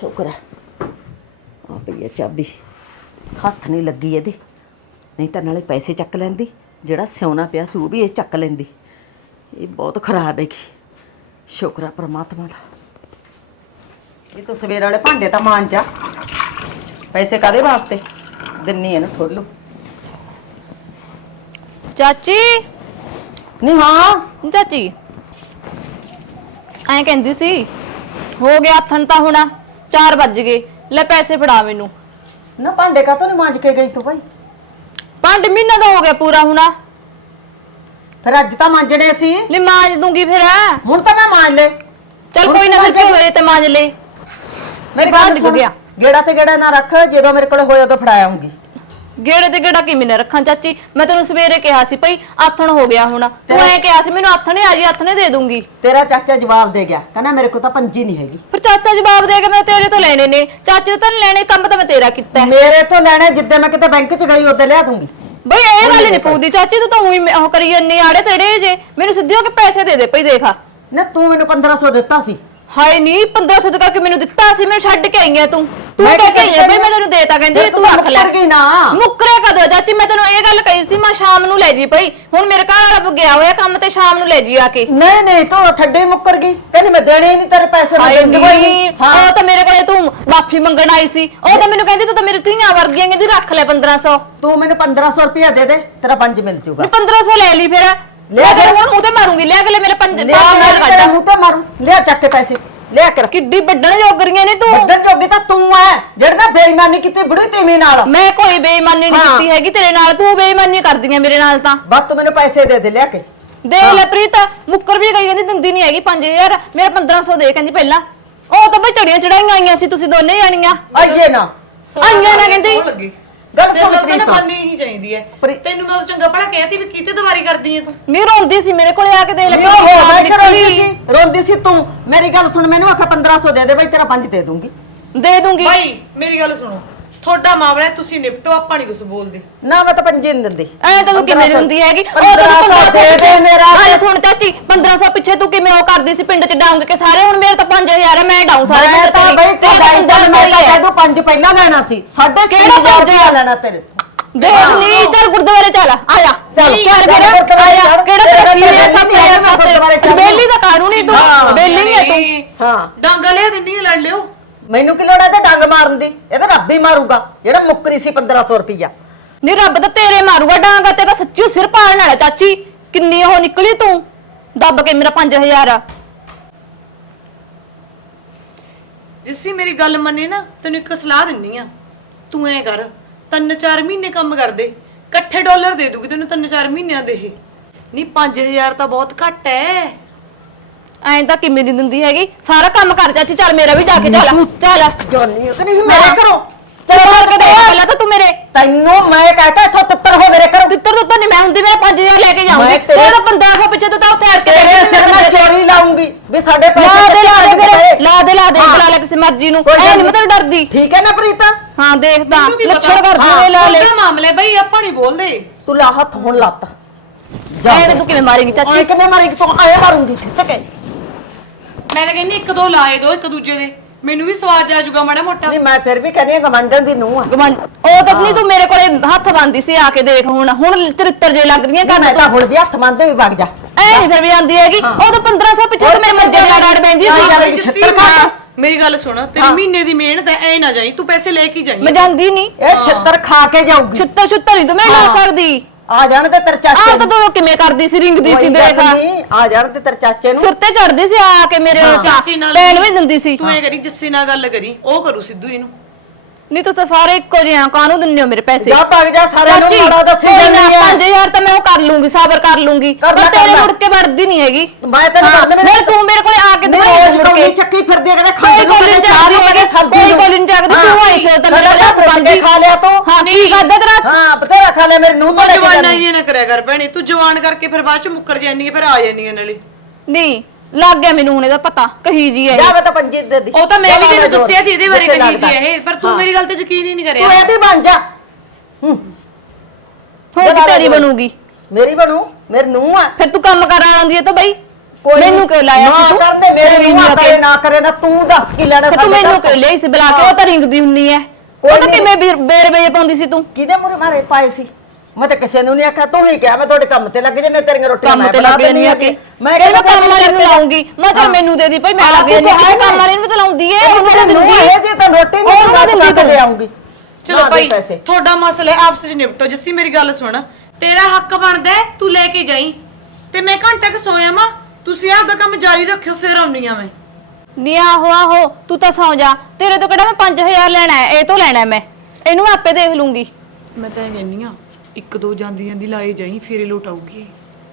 ਸ਼ੁਕਰ ਹੈ ਆ ਪਈ ਹੈ ਚਾਬੀ। ਹੱਥ ਨਹੀਂ ਲੱਗੀ ਇਹਦੇ। ਨਹੀਂ ਤਾਂ ਨਾਲੇ ਪੈਸੇ ਚੱਕ ਲੈਂਦੀ। ਜਿਹੜਾ ਸਿਉਣਾ ਪਿਆ ਸੀ ਉਹ ਵੀ ਇਹ ਚੱਕ ਲੈਂਦੀ। ਇਹ ਬਹੁਤ ਖਰਾਬ ਹੈਗੀ। ਸ਼ੁਕਰ ਹੈ ਪ੍ਰਮਾਤਮਾ ਦਾ। ਇਹ ਤੂੰ ਸਵੇਰ ਵਾਲੇ ਭਾਂਡੇ ਤਾਂ ਮਾਂਜ ਜਾ। ਪੈਸੇ ਕਾਦੇ ਵਾਸਤੇ? ਦਿੰਨੀ ਹੈ ਨਾ ਖੋਲੂ ਚਾਚੀ? ਨਹੀਂ ਹਾਂ। ਚਾਚੀ ਐਂ ਕਹਿੰਦੀ ਸੀ ਹੋ ਗਿਆ ਹੱਥਨ ਤਾਂ ਹੁਣ 4 ਵੱਜ ਗਏ ਲੈ ਪੈਸੇ ਫੜਾ ਮੈਨੂੰ। ਨਾ ਭਾਂਡੇ ਕਾਤੋਂ ਨਹੀਂ ਮਾਂਜ ਕੇ ਗਈ ਤੂੰ ਭਾਈ ਪੰਜ ਮਹੀਨਾ ਦਾ ਹੋ ਗਿਆ ਪੂਰਾ ਹੁਣ। ਫਿਰ ਅੱਜ ਤਾਂ ਮਾਂਜਣੇ ਸੀ ਲੈ ਮਾਂਜ ਦੂੰਗੀ ਫਿਰ। ਹੁਣ ਤਾਂ ਮੈਂ ਮਾਂਜ ਲੈ ਚੱਲ ਕੋਈ ਨਾ ਫਿਰ ਮਾਂਜ ਕੀ ਹੋਏ ਤੇ ਮਾਂਜ ਲੈ ਮੇਰੇ ਬਾਹਰ ਸੁਣ। ਗਿਆ। ਗੇੜਾ ਤੇ ਗੇੜਾ ਨਾ ਰੱਖ ਜਦੋਂ ਮੇਰੇ ਕੋਲ ਹੋਇਆ ਉਦੋਂ ਫੜਾਇਆ ਆਉਂਗੀ ਗੇੜੇ ਤੇ ਗੇੜਾ ਕਿਵੇਂ ਨਾ ਰੱਖਾਂ ਚਾਚੀ? ਮੈਂ ਤੈਨੂੰ ਸਵੇਰੇ ਕਿਹਾ ਸੀ ਭਈ ਆਥਣ ਹੋ ਗਿਆ ਹੁਣ। ਤੂੰ ਐਂ ਕਿਹਾ ਸੀ ਮੈਨੂੰ ਆਥਣੇ ਆ ਜੀ ਆਥਣੇ ਦੇ ਦੂੰਗੀ। ਤੇਰਾ ਚਾਚਾ ਜਵਾਬ ਦੇ ਗਿਆ। ਕਹਿੰਦਾ ਮੇਰੇ ਕੋਲ ਤਾਂ ਪੰਜੀ ਨਹੀਂ ਹੈਗੀ। ਫਿਰ ਚਾਚਾ ਜਵਾਬ ਦੇ ਕੇ ਮੈਂ ਤੇਰੇ ਤੋਂ ਲੈਣੇ ਨੇ। ਚਾਚੇ ਤੋਂ ਤਾਂ ਨੀ ਲੈਣੇ ਕੰਮ ਤਾਂ ਮੈਂ ਤੇਰਾ ਕੀਤਾ। ਮੇਰੇ ਤੋਂ ਲੈਣਾ ਜਿੱਦੇ ਮੈਂ ਕਿਤੇ ਬੈਂਕ 'ਚ ਗਈ ਉਦੋਂ ਲਿਆ ਦੂੰਗੀ। ਬਈ ਇਹ ਗੱਲ ਨਹੀਂ ਪਊਦੀ ਚਾਚੀ ਤੂੰ ਤਾਂ ਉਹੀ ਉਹ ਕਰੀ ਜੰਨੀ ਆੜੇ ਤੇੜੇ ਜੇ। ਮੈਨੂੰ ਸਿੱਧੀ ਹੋ ਕੇ ਪੈਸੇ ਦੇ ਦੇ ਭਈ ਦੇਖਾ ਨਾ ਤੂੰ ਮੈਨੂੰ 1500 ਦਿੱਤਾ ਸੀ। ਹਾਏ ਨਹੀਂ 1500 ਦਾ ਕਿ ਮੈਨੂੰ ਦਿੱਤਾ ਸੀ ਮੈਨੂੰ ਛੱਡ ਕੇ ਆਈਆਂ ਤੂੰ। ਤੂੰ ਮੈਂ ਕਹਿ ਕੇ ਕਿਹਾ ਆਈ ਬਈ ਮੈਂ ਤੈਨੂੰ ਦੇਤਾ ਕਹਿੰਦੀ ਤੂੰ ਤੂੰ ਰੱਖ ਲੈ। ਮੁੱਕਰ ਗਈ ਨਾ। ਮੁੱਕਰੇ ਕਦੋਂ ਚਾਚੀ? ਮੈਂ ਤੈਨੂੰ ਇਹ ਗੱਲ ਕਹੀ ਸੀ ਮੈਂ ਸ਼ਾਮ ਨੂੰ ਲੈ ਜੀ ਭਈ। ਹੁਣ ਮੇਰੇ ਘਰ ਵਾਲਾ ਗਿਆ ਹੋਇਆ ਕੰਮ ਤੇ ਸ਼ਾਮ ਨੂੰ ਲੈ ਜੀ ਆ ਕੇ। ਨਹੀਂ ਨਹੀਂ ਤੂੰ ਠੱਡੇ ਮੁੱਕਰ ਗਈ। ਕਹਿੰਦੀ ਮੈਂ ਦੇਣੇ ਹੀ ਨਹੀਂ ਤੇਰੇ ਪੈਸੇ ਮੈਂ ਹਾਏ ਦਿੰਦੀ ਹੋਈ ਨਹੀਂ। ਹਾਂ। ਉਹ ਤਾਂ ਮੇਰੇ ਕੋਲੇ ਤੂੰ ਮਾਫੀ ਮੰਗਣ ਆਈ ਸੀ। ਉਹ ਤਾਂ ਮੈਨੂੰ ਕਹਿੰਦੀ ਤੂੰ ਤਾਂ ਮੇਰੀ ਧੀਆਂ ਵਰਗੀਆਂ ਕਹਿੰਦੀ ਰੱਖ ਲੈ 1500 ਤੂੰ ਮੈਨੂੰ 1500 ਰੁਪਇਆ ਦੇ ਦੇ ਤੇਰਾ ਪੰਜ ਮਿਲ ਜੂਗਾ। ਮੈਂ 1500 ਲੈ ਲਈ ਫਿਰ। ਲਿਆ ਮੈਂ। ਹੁਣ ਮੂੰਹ ਤੇ ਮਾਰੂੰਗੀ ਲੈ ਮੇਰੇ 5 ਲਿਆ ਮੈਂ 5000 ਤੇਰੇ ਕੱਢ ਮੂੰਹ ਤੇ ਮਾਰੂ। ਲਿਆ ਚੱਕ ਕੇ ਪੈਸੇ। ਲਿਆ ਕਰ ਕਿੱਡੀ ਵੱਡਣ ਜੋਗਰੀਆਂ ਨੇ ਤੂੰ। ਵੱਡਣ ਜੋਗੀ ਤਾਂ ਤੂੰ ਐ ਜਿਹੜਾ ਬੇਈਮਾਨੀ ਕੀਤੀ ਬੁੜੀ ਤੇਮੀ ਨਾਲ। ਮੈਂ ਕੋਈ ਬੇਈਮਾਨੀ ਨਹੀਂ ਹਾਂ। ਕੀਤੀ ਹੈਗੀ ਤੇਰੇ ਨਾਲ ਤੂੰ ਬੇਈਮਾਨੀ ਕਰਦੀ ਮੇਰੇ ਨਾਲ ਤਾਂ। ਬਸ ਤੂੰ ਮੈਨੂੰ ਪੈਸੇ ਦੇ ਦੇ ਲਿਆ ਕੇ। ਦੇ ਲੈ ਪ੍ਰੀਤ ਮੁੱਕਰ ਵੀ ਗਈ ਕਹਿੰਦੀ ਦਿੰਦੀ ਨਹੀਂ ਹੈਗੀ 5000 ਮੇਰਾ 1500 ਦੇ ਕਹਿੰਦੀ ਪਹਿਲਾਂ। ਉਹ ਤਾਂ ਬਈ ਚੜੀਆਂ ਚੜਾਈਆਂ ਆਈਆਂ ਸੀ ਤੁਸੀਂ ਦੋਨੇ ਜਾਣੀਆਂ। ਆਈਏ ਨਾ। ਆਈਆਂ ਨਾ ਕਹਿੰਦੀ। ਲੱਗੀ। ਗੱਲ ਤੈਨੂੰ ਸੁਣ ਤਾਂ। ਮੰਨਣੀ ਹੀ ਚਾਹੀਦੀ ਹੈ ਪ੍ਰੀ- ਤੈਨੂੰ ਮੈਂ ਉਹ ਚੰਗਾ ਭਲਾ ਕਹਿਤੀ ਵੀ ਕੀਤੇ ਦਵਾਰੀ ਕਰਦੀ ਹੈ ਤੂੰ। ਨਹੀਂ ਰੋਂਦੀ ਸੀ ਮੇਰੇ ਕੋਲੇ ਆ ਕੇ ਦੇ ਲੈ ਰੋਂਦੀ ਨਿਕਲੀ। ਸੀ। ਰੋਂਦੀ ਸੀ ਤੂੰ। ਮੇਰੀ ਗੱਲ ਸੁਣ ਮੈਨੂੰ ਆਖਾ 1500 ਦੇ ਦੇ ਬਈ ਤੇਰਾ ਪੰਜ ਦੇ ਦੂੰਗੀ। ਦੇ ਦੂੰਗੀ। ਭਾਈ ਮੇਰੀ ਗੱਲ ਸੁਣੋ। ਤੁਹਾਡਾ ਮਾਮਲਾ ਹੈ ਤੁਸੀਂ ਨਿਪਟੋ ਆਪਾਂ ਨਹੀਂ ਕੁਝ ਬੋਲਦੇ। ਨਾ ਮੈਂ ਤਾਂ ਪੰਜੀ ਨਹੀਂ ਦਿੰਦੀ। ਐ ਤਾਂ ਤੂੰ ਕਿਵੇਂ ਦਿੰਦੀ ਹੈਗੀ? ਉਹ ਤਾਂ 1500 ਤੂੰ ਦੇ ਦੇ। ਚਾਚੀ 1500 ਪਿੱਛੇ ਤੂੰ ਕਿਵੇਂ ਉਹ ਕਰਦੀ ਸੀ? ਪਿੰਡ ਚ ਡਾਂਗ ਕੇ ਸਾਰੇ? ਹੁਣ ਮੇਰੇ ਤਾਂ 5000 ਹੈ ਮੈਂ ਡਾਉਂ ਸਾਰੇ ਮੈਂ ਪਿੰਡ ਤਾਂ ਤੇਰੀ ਬਈ ਤੂੰ ਤੇਰਾ ਚੱਲ 1500 ਮੈਂ ਤਾਂ ਹੈ। ਕਹਿ ਦੂੰ ਪੰਜ ਪਹਿਲਾਂ ਲੈਣਾ ਸੀ। ਸਾਢੇ ਕਿਹੜਾ 6000 ਪੰਜ? ਰੁਪਇਆ ਲੈਣਾ ਤੇਰੇ ਤੋਂ। ਦੇਖ ਨਹੀਂ ਚੱਲ ਗੁਰਦੁਆਰੇ ਚੱਲ ਆ ਜਾ ਚੱਲ। ਨਹੀਂ, ਚੱਲ ਗੁਰਦੁਆਰੇ ਆ ਜਾ। ਚੱਲ। ਕਿਹੜਾ ਤੇਰਾ ਤੇਰਾ ਕੀ ਹੈ? ਤਾਂ ਨਹੀਂ ਹੈ ਹੈ, ਗੁਰਦੁਆਰੇ ਚੱਲ। ਬੇਲੀ ਦਾ ਕਾਨੂੰਨ ਹੀ ਤੂੰ। ਬੇਲੀ ਹੈ ਤੂੰ। ਹਾਂ। ਡਾਂਗਾ ਲਿਆ ਦਿੰਨੀ ਲੜ ਲਿਓ। ਮੈਨੂੰ ਕੀ ਲੋੜ ਹੈ ਤੇ ਡੰਗ ਮਾਰਨ ਦੀ? ਇਹ ਤਾਂ ਰੱਬ ਹੀ ਮਾਰੂਗਾ। ਜਿਹੜਾ ਮੁੱਕਰੀ ਸੀ 1500 ਰੁਪਇਆ। ਨਹੀਂ ਰੱਬ ਤਾਂ ਤੇਰੇ ਮਾਰੂਗਾ ਡਾਂਗਾ ਤੇਰਾ ਸੱਚੀ ਸਿਰ ਪਾੜਨ ਵਾਲਾ ਚਾਚੀ। ਕਿੰਨੀ ਉਹ ਨਿਕਲੀ ਤੂੰ। ਦੱਬ ਕੇ ਮੇਰਾ 5000 ਆ ਜਿਸੀ ਮੇਰੀ ਗੱਲ ਮੰਨੇ ਨਾ ਤੈਨੂੰ ਇੱਕ ਸਲਾਹ ਦਿੰਨੀ ਆ। ਤੂੰ ਐ ਕਰ ਤਿੰਨ ਚਾਰ ਮਹੀਨੇ ਕੰਮ ਕਰ ਦੇ ਇਕੱਠੇ ਡਾਲਰ ਦੇ ਦੂਗੀ ਤੈਨੂੰ ਤਿੰਨ ਚਾਰ ਮਹੀਨਿਆਂ ਦੇ ਇਹ। ਨਹੀਂ 5000 ਤਾਂ ਬਹੁਤ ਘੱਟ ਐ। ਐਂ ਤਾਂ ਕਿਵੇਂ ਨਹੀਂ ਦਿੰਦੀ ਹੈਗੀ? ਸਾਰਾ ਕੰਮ ਕਰ ਚਾਚੀ ਚੱਲ ਮੇਰਾ ਵੀ ਜਾ ਕੇ ਚੱਲ। ਚੱਲ। ਜੋਨੀ ਉਹ ਨਹੀਂ ਮੇਰੇ ਘਰੋਂ ਚੱਲ ਮਾਰ ਕੇ ਦੇ ਪਹਿਲਾਂ ਤਾਂ ਤੂੰ ਮੇਰੇ ਤੈਨੂੰ ਮੈਂ ਕਹਤਾ ਇੱਥੋਂ ਤਿੱਤਰ ਹੋ ਮੇਰੇ ਘਰੋਂ। ਤਿੱਤਰ ਤੋਂ ਨਹੀਂ ਮੈਂ ਹੁੰਦੀ ਮੇਰਾ 5000 ਲੈ ਕੇ ਜਾਊਂਗੀ। ਮੈਂ ਤੇਰੇ- ਤੇਰਾ 1500 ਪਿੱਛੇ ਤੂੰ ਤਾਂ ਉੱਥੇ ਅੜ ਕੇ ਤੇਰੇ ਬੈਠੀ ਸਿਰ ਮੈਂ ਚੋਰੀ ਲਾਉਂਗੀ ਵੀ ਸਾਡੇ ਲਾ ਦੇ ਲਾ ਦੇ ਫਿਰ। ਲਾ ਦੇ ਲਾ ਦੇ ਹਾਂ। ਬੁਲਾ ਲੈ ਕਿਸੇ ਮਰਜ਼ੀ ਨੂੰ। ਕੋਈ ਐ ਨਹੀਂ ਮੈਂ ਤੈਨੂੰ ਡਰਦੀ। ਠੀਕ ਹੈ ਨਾ ਪ੍ਰੀਤਾ? ਹਾਂ ਦੇਖਦਾ। ਮੈਨੂੰ ਕੀ ਪਤਾ? ਲੱਛਣ ਕਰਦੀ ਹਾਂ, ਨੇ ਲਾ ਲੈ। ਉਹਦਾ ਮਾਮਲਾ ਹੈ ਬਈ ਆਪਾਂ ਨਹੀਂ ਬੋਲਦੇ। ਤੂੰ ਲਾ ਹੱਥ ਹੁਣ ਲੱਤ। ਐ ਤੂੰ ਕਿਵੇਂ ਮਾਰੇਂਗੀ ਚਾਚੀ? ਕਿਵੇਂ ਮਾਰੇਗੀ? ਤੂੰ ਆਏ ਮਾਰੂੰਗੀ ਖਿੱਚ ਕੇ ਮੈਂ ਤਾਂ ਕਹਿੰਦੀ ਇੱਕ ਦੋ ਲਾਏ ਦੋ ਇੱਕ ਦੂਜੇ ਦੇ। ਮੈਨੂੰ ਵੀ ਸਵਾਦ ਆ ਜਾਊਗਾ ਮਾੜਾ ਮੋਟਾ। ਨਹੀਂ ਮੈਂ ਫਿਰ ਵੀ ਕਹਿੰਦੀ ਗਮੰਡਨ ਦੀ ਨੂੰਹ ਆ। ਗਮਨ ਉਹ ਤਾਂ ਨਹੀਂ ਤੂੰ ਮੇਰੇ ਕੋਲੇ ਹੱਥ ਬੰਦੀ ਸੀ ਆ ਕੇ ਦੇਖ ਹੁਣ। ਹੁਣ ਚਰਿੱਤਰ ਜੇ ਲੱਗ ਰਹੀਆਂ ਮੈਂ ਕਰਨ ਤਾਂ ਹੁਣ ਵੀ ਹੱਥ ਮੰਨਦੇ ਵੀ ਵਗ ਜਾ। ਐ ਨਹੀਂ ਫਿਰ ਵੀ ਆਂਦੀ ਹੈਗੀ। ਉਹ ਤਾਂ 1500 ਪਿੱਛੇ ਤਾਂ ਮੇਰੇ ਮਰਜ਼ੀ ਦੇ ਆੜ ਯਾਰ, ਸੀ। ਜੱਸੀ। ਮੇਰੀ ਗੱਲ ਸੁਣ ਤੇਰੀ ਮਹੀਨੇ ਦੀ ਮਿਹਨਤ ਐ ਨਾ ਜਾਈ ਤੂੰ ਪੈਸੇ ਲੈ ਕੇ ਜਾਈ। ਮੈਂ ਜਾਂਦੀ ਨਹੀਂ ਇਹ ਛਿੱਤਰ ਖਾ ਕੇ ਜਾਊਗੀ। ਛਿੱਤਰ ਛੁੱਤਰ ਨਹੀਂ ਤੂੰ ਮੇਰੇ ਲਾ। ਸਕਦੀ। ਆ ਜਾਣ ਤੇ ਤੇਰੇ ਚਾਚੇ ਆਹ ਤਾਂ ਤੂੰ ਕਿਵੇਂ ਕਰਦੀ ਸੀ ਰਿੰਗਦੀ ਸੀ ਕੋਈ ਗੱਲ ਦੇਖ ਨਹੀਂ, ਆ ਜਾਣ ਤੇ ਤੇਰੇ ਚਾਚੇ ਨੂੰ। ਸਿਰ ਤੇ ਚੜਦੀ ਸੀ ਆ ਕੇ ਮੇਰੇ ਚਾਚੀ ਨਾਲ ਪੈਣ ਵੀ ਦਿੰਦੀ ਸੀ। ਤੂੰ ਐ ਕਰੀ ਜੱਸੀ ਨਾਲ ਗੱਲ ਕਰੀ ਉਹ ਕਰੂ ਸਿੱਧੂ ਇਹਨੂੰ। ਨਹੀਂ ਤੂੰ ਤਾਂ ਸਾਰੇ ਇੱਕੋ ਜਿਹੇ ਆ ਕਾਹਨੂੰ ਦਿੰਦੇ ਹੋ ਮੇਰੇ ਪੈਸੇ? ਜਾ ਭੱਗ ਜਾ ਸਾਰਿਆਂ ਨੂੰ ਚਾਚੀ, ਮਾੜਾ ਦੱਸੀ ਕੋਈ ਨਾ, ਜਾਂਦੀ ਆ। 5000 ਤਾਂ ਮੈਂ ਉਹ ਕਰ ਲੂੰਗੀ ਸਾਬਰ ਕਰ ਲੂੰਗੀ। ਕਰ ਲੈ, ਪਰ ਤੇਰੇ ਲੈ। ਮੁੜ ਕੇ ਵੜਦੀ ਨਹੀਂ ਹੈਗੀ। ਮੈਂ ਤੈਨੂੰ ਹਾਂ, ਨਾਲੇ ਤੂੰ ਮੇਰੇ ਕੋਲੇ ਆ ਕੇ ਨਹੀਂ ਦਵਾਈ ਮੁੜ ਜਦੋਂ ਕੇ। ਚੱਕੀ ਫਿਰਦੀ ਆ ਕਦੇ ਕੋਈ ਗੱਲ ਨਹੀਂ ਜਾਗਦੀ ਹੈਗੀ ਕੋਈ ਗੱਲ ਨਹੀਂ ਜਾਗਦੀ ਤੂੰ ਆਈ ਸੇ ਤਾਂ ਮੇਰੇ ਕੋਲੇ ਹੱਥ ਬੰਦੀ ਖਾ ਲਿਆ ਤੂੰ। ਹਾਂ ਕੀ ਖਾਦਾ ਤੇਰਾ ਹਾਂ ਬਤੇਰਾ ਖਾ ਲਿਆ ਮੇਰੇ ਨੂੰ ਤੂੰ ਜਵਾਨਾ ਹੀ ਨਾ ਕਰਿਆ ਕਰ ਭੈਣੇ ਤੂੰ ਜਵਾਨ ਕਰਕੇ ਫਿਰ ਬਾਅਦ ਚ ਮੁੱਕਰ ਜਾਨੀ ਹੈ ਫਿਰ ਆ ਜਾਨੀ ਹੈ ਨਾਲੇ। ਨਹੀਂ ਲੱਗ ਗਿਆ ਮੈਨੂੰ ਹੁਣ ਇਹਦਾ ਪਤਾ ਕਹੀ ਜੀ ਹੈ ਜਾ। ਮੈਂ ਤਾਂ ਪੰਜੀ ਦੇ ਦੀ ਉਹ ਤਾਂ ਮੈਂ ਵੀ ਤੈਨੂੰ ਦੱਸਿਆ ਸੀ ਇਹਦੇ ਬਾਰੇ ਕਹੀ ਸੀ। ਇਹ ਪਰ ਤੂੰ। ਮੇਰੀ ਗੱਲ ਤੇ ਯਕੀਨ ਹੀ ਨਹੀਂ ਤੂੰ ਕਰਿਆ ਇਹਦੀ ਬਣ ਜਾ। ਹੂੰ। ਹੁਣ ਕੀ ਤੇਰੀ ਬਣੂਗੀ? ਮੇਰੀ ਬਣੂ ਮੇਰੇ ਨੂੰ ਆ। ਫਿਰ ਤੂੰ ਕੰਮ ਕਰ ਆਉਂਦੀ ਹੈ ਤਾਂ ਬਈ। ਮੈਨੂੰ ਕਿਉਂ ਲਾਇਆ ਸੀ ਨਾ ਤੂੰ? ਕਰਦੇ ਮੇਰੇ ਨੂੰ ਕਰੇ ਨਾ ਕਰੇ ਨਾ ਤੂੰ ਦੱਸ ਕੀ ਲੈਣਾ ਤੂੰ ਮੈਨੂੰ ਕਿਉਂ ਤੋਂ? ਲਈ ਸੀ ਬੁਲਾ ਕੇ? ਉਹ ਤਾਂ ਰਿੰਗਦੀ ਹੁੰਨੀ ਐ ਉਹ ਤਾਂ। ਕਿਵੇਂ ਬੇਰ ਬੇਰ ਪਾਉਂਦੀ ਸੀ ਤੂੰ? ਕਿਹਦੇ ਮੂਰੇ ਮਾਰੇ ਪਾਏ ਸੀ? ਮੈਂ ਤਾਂ ਕਿਸੇ ਨੂੰ ਨਹੀਂ ਆਖਿਆ ਤੂੰ ਹੀ ਕਿਹਾ ਮੈਂ ਤੁਹਾਡੇ ਕੰਮ ਤੇ ਲੱਗ ਜਨੇ ਤੇਰੀਆਂ ਰੋਟੀਆਂ ਕੰਮ ਮੈਂ ਤੇ ਬਣਾ ਲੱਗ ਦੇਣੀ ਜਾਂਦੀ ਆ ਕਿ ਮੈਂ ਮੈਂ ਕਿਹੜਾ ਕੰਮ ਵਾਲੀ ਨੂੰ ਲਾਉਂਗੀ। ਮੈਂ ਤਾਂ ਹਾਂ। ਮੈਨੂੰ ਦੇ ਦੀ ਭਾਈ ਮੈਂ ਲੱਗ ਜਾਂਦੀ ਹੈ ਕੰਮ। ਵਾਲੀ ਨੂੰ ਤਾਂ ਲਾਉਂਦੀ ਏ ਉਹਨੂੰ ਤਾਂ ਦਿੰਦੀ ਇਹ ਜੇ ਤਾਂ ਰੋਟੀ ਨਹੀਂ ਦਿੰਦੀ ਮੈਂ ਤੂੰ। ਲੈ ਆਉਂਗੀ। ਚਲੋ ਭਾਈ। ਤੁਹਾਡਾ ਮਸਲਾ ਹੈ ਆਪਸ ਵਿੱਚ ਨਿਪਟੋ। ਜੱਸੀ ਮੇਰੀ ਗੱਲ ਸੁਣ। ਤੇਰਾ ਹੱਕ ਬਣਦਾ ਤੂੰ ਲੈ ਕੇ ਜਾਈ। ਤੇ ਮੈਂ ਘੰਟਾ ਕੁ ਸੋਇਆ ਮਾਂ ਤੁਸੀਂ ਆਪਦਾ ਕੰਮ ਜਾਰੀ ਰੱਖਿਓ ਫਿਰ ਆਉਣੀ ਆ ਮੈਂ। ਨੀ ਆਹੋ ਆਹੋ ਤੂੰ ਤਾਂ ਸੌ ਜਾ। ਤੇਰੇ ਤੋਂ ਕਿਹੜਾ ਮੈਂ 5000 ਲੈਣਾ ਹੈ ਇਹ ਤੋਂ ਲੈਣਾ ਹੈ ਮੈਂ। ਇਹਨੂੰ ਮੈਂ ਆਪੇ ਦੇਖ ਲੂੰਗੀ। ਮੈਂ ਤਾਂ ਇਹ ਕਹਿੰਨੀ ਆ ਇੱਕ ਦੋ ਜਾਂਦੀ ਜਾਂਦੀ ਲਾਏ ਜਾਈ ਫਿਰ ਲੋਟ ਆਊਗੀ।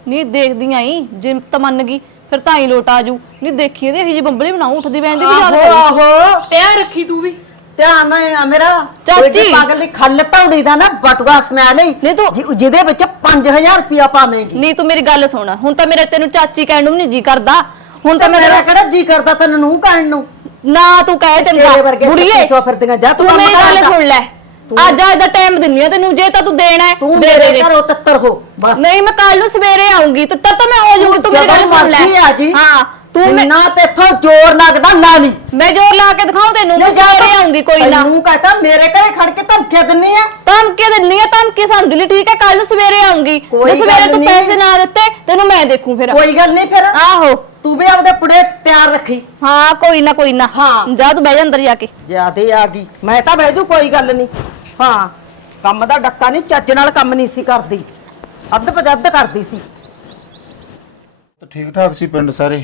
ਨਹੀਂ ਦੇਖਦੀ ਆਈ ਜੇ ਤਾਂ ਮੰਨ ਗਈ ਫਿਰ ਤਾਂ ਹੀ ਲੋਟ ਆ ਜੂ ਨਹੀਂ ਦੇਖੀ ਇਹਦੀ ਇਹੀ ਜੀ ਬੰਬਲੀ ਬਣਾਉ ਉੱਠਦੀ ਬੈਂਦੀ ਵੀ ਯਾਦ ਆਹੋ ਕਰੀ ਆਹੋ ਧਿਆਨ ਰੱਖੀ ਤੂੰ ਵੀ। ਧਿਆਨ ਨਾਲ ਆ ਮੇਰਾ। ਚਾਚੀ। ਪਾਗਲ ਦੀ ਖੱਲ ਧੌੜੀ ਦਾ ਨਾ ਬਟੂਆ ਸਮਿਆ ਲਈ ਨਹੀਂ ਤੂੰ- ਜਿ- ਜਿਹਦੇ ਵਿੱਚ 5000 ਰੁਪਇਆ ਪਾਵੇਂਗੀ। ਨਹੀਂ ਤੂੰ ਮੇਰੀ ਗੱਲ ਸੁਣ। ਹੁਣ ਤਾਂ ਮੇਰਾ ਤੈਨੂੰ ਚਾਚੀ ਕਹਿਣ ਨੂੰ ਨਹੀਂ ਜੀ ਕਰਦਾ। ਹੁਣ ਤਾਂ ਮੇਰਾ ਮੇਰਾ ਕਿਹੜਾ ਜੀ ਕਰਦਾ ਤੈਨੂੰ ਨੂੰ ਕਰਨ ਨੂੰ? ਨਾ ਤੂੰ ਕਹਿ ਤੇਰੇ ਚੰਗਾ ਵਰਗੇ ਬੁੜੀਏ ਸੱਚੀ ਫਿਰਦੀਆਂ ਜਾ ਤੂੰ ਕੰਮ ਮੇਰੀ ਕਰ ਗੱਲ। ਸੁਣ ਲੈ। ਅੱਜ ਅੱਜ ਦਾ ਟਾਈਮ ਦਿੰਨੀ ਆ ਤੈਨੂੰ ਜੇ ਤਾਂ ਤੂੰ ਦੇਣਾ ਹੈ ਤੂੰ ਦੇ ਦੇ ਮੇਰੇ ਦੇ ਘਰੋਂ ਤੱਤਰ ਹੋ ਬਸ। ਨਹੀਂ ਮੈਂ ਕੱਲ ਨੂੰ ਸਵੇਰੇ ਆਉਂਗੀ ਤੇ ਤਦ ਤਾਂ ਮੈਂ ਹੋ ਜਾਊਂਗੀ ਤੂੰ ਮੇਰੀ ਗੱਲ ਜਦੋਂ ਸੁਣ ਲੈ। ਆ ਜੀ। ਹਾਂ ਤੂੰ ਮੈਂ ਨਾ ਤੇਥੋਂ ਜ਼ੋਰ ਲੱਗਦਾ ਲਾ ਲਈ ਮੈਂ ਜ਼ੋਰ ਲਾ ਕੇ ਦਿਖਾਉਂ ਤੈਨੂੰ ਮੈਂ ਸਵੇਰੇ ਆਉਂਗੀ ਕੋਈ ਨਾ। ਤੈਨੂੰ ਕਹਤਾ ਮੇਰੇ ਘਰੇ ਖੜ ਕੇ ਧਮਕੀਆਂ ਦਿੰਨੀ ਆ। ਧਮਕੀ ਦਿੰਨੀ ਆ ਧਮਕੀ ਸਮਝ ਲਈ ਠੀਕ ਹੈ ਕੱਲ ਨੂੰ ਸਵੇਰੇ ਆਉਂਗੀ ਕੋਈ ਜੇ ਸਵੇਰੇ ਗੱਲ ਤੂੰ ਨਹੀਂ। ਪੈਸੇ ਨਾ ਦਿੱਤੇ ਤੈਨੂੰ ਮੈਂ ਦੇਖੂ ਫਿਰ। ਕੋਈ ਗੱਲ ਨਹੀਂ ਫਿਰ। ਆਹੋ। ਤੂੰ ਵੀ ਆਪਦੇ ਪੁੜੇ ਤਿਆਰ ਰੱਖੀ। ਹਾਂ ਕੋਈ ਨਾ ਕੋਈ ਨਾ। ਹਾਂ। ਜਾ ਤੂੰ ਬਹਿ ਜਾ ਅੰਦਰ ਜਾ ਕੇ। ਜਿਆਦੇ ਆ ਗਈ। ਮੈਂ ਤਾਂ ਬਹਿ ਜੂ ਕੋਈ ਗੱਲ ਨਹੀਂ। ਹਾਂ ਕੰਮ ਦਾ ਡੱਕਾ ਨਹੀਂ ਚੱਜ ਨਾਲ ਕੰਮ ਨਹੀਂ ਸੀ ਕਰਦੀ। ਅੱਧ ਪਜੱਧ ਕਰਦੀ ਸੀ। ਠੀਕ ਠਾਕ ਸੀ ਪਿੰਡ ਸਾਰੇ?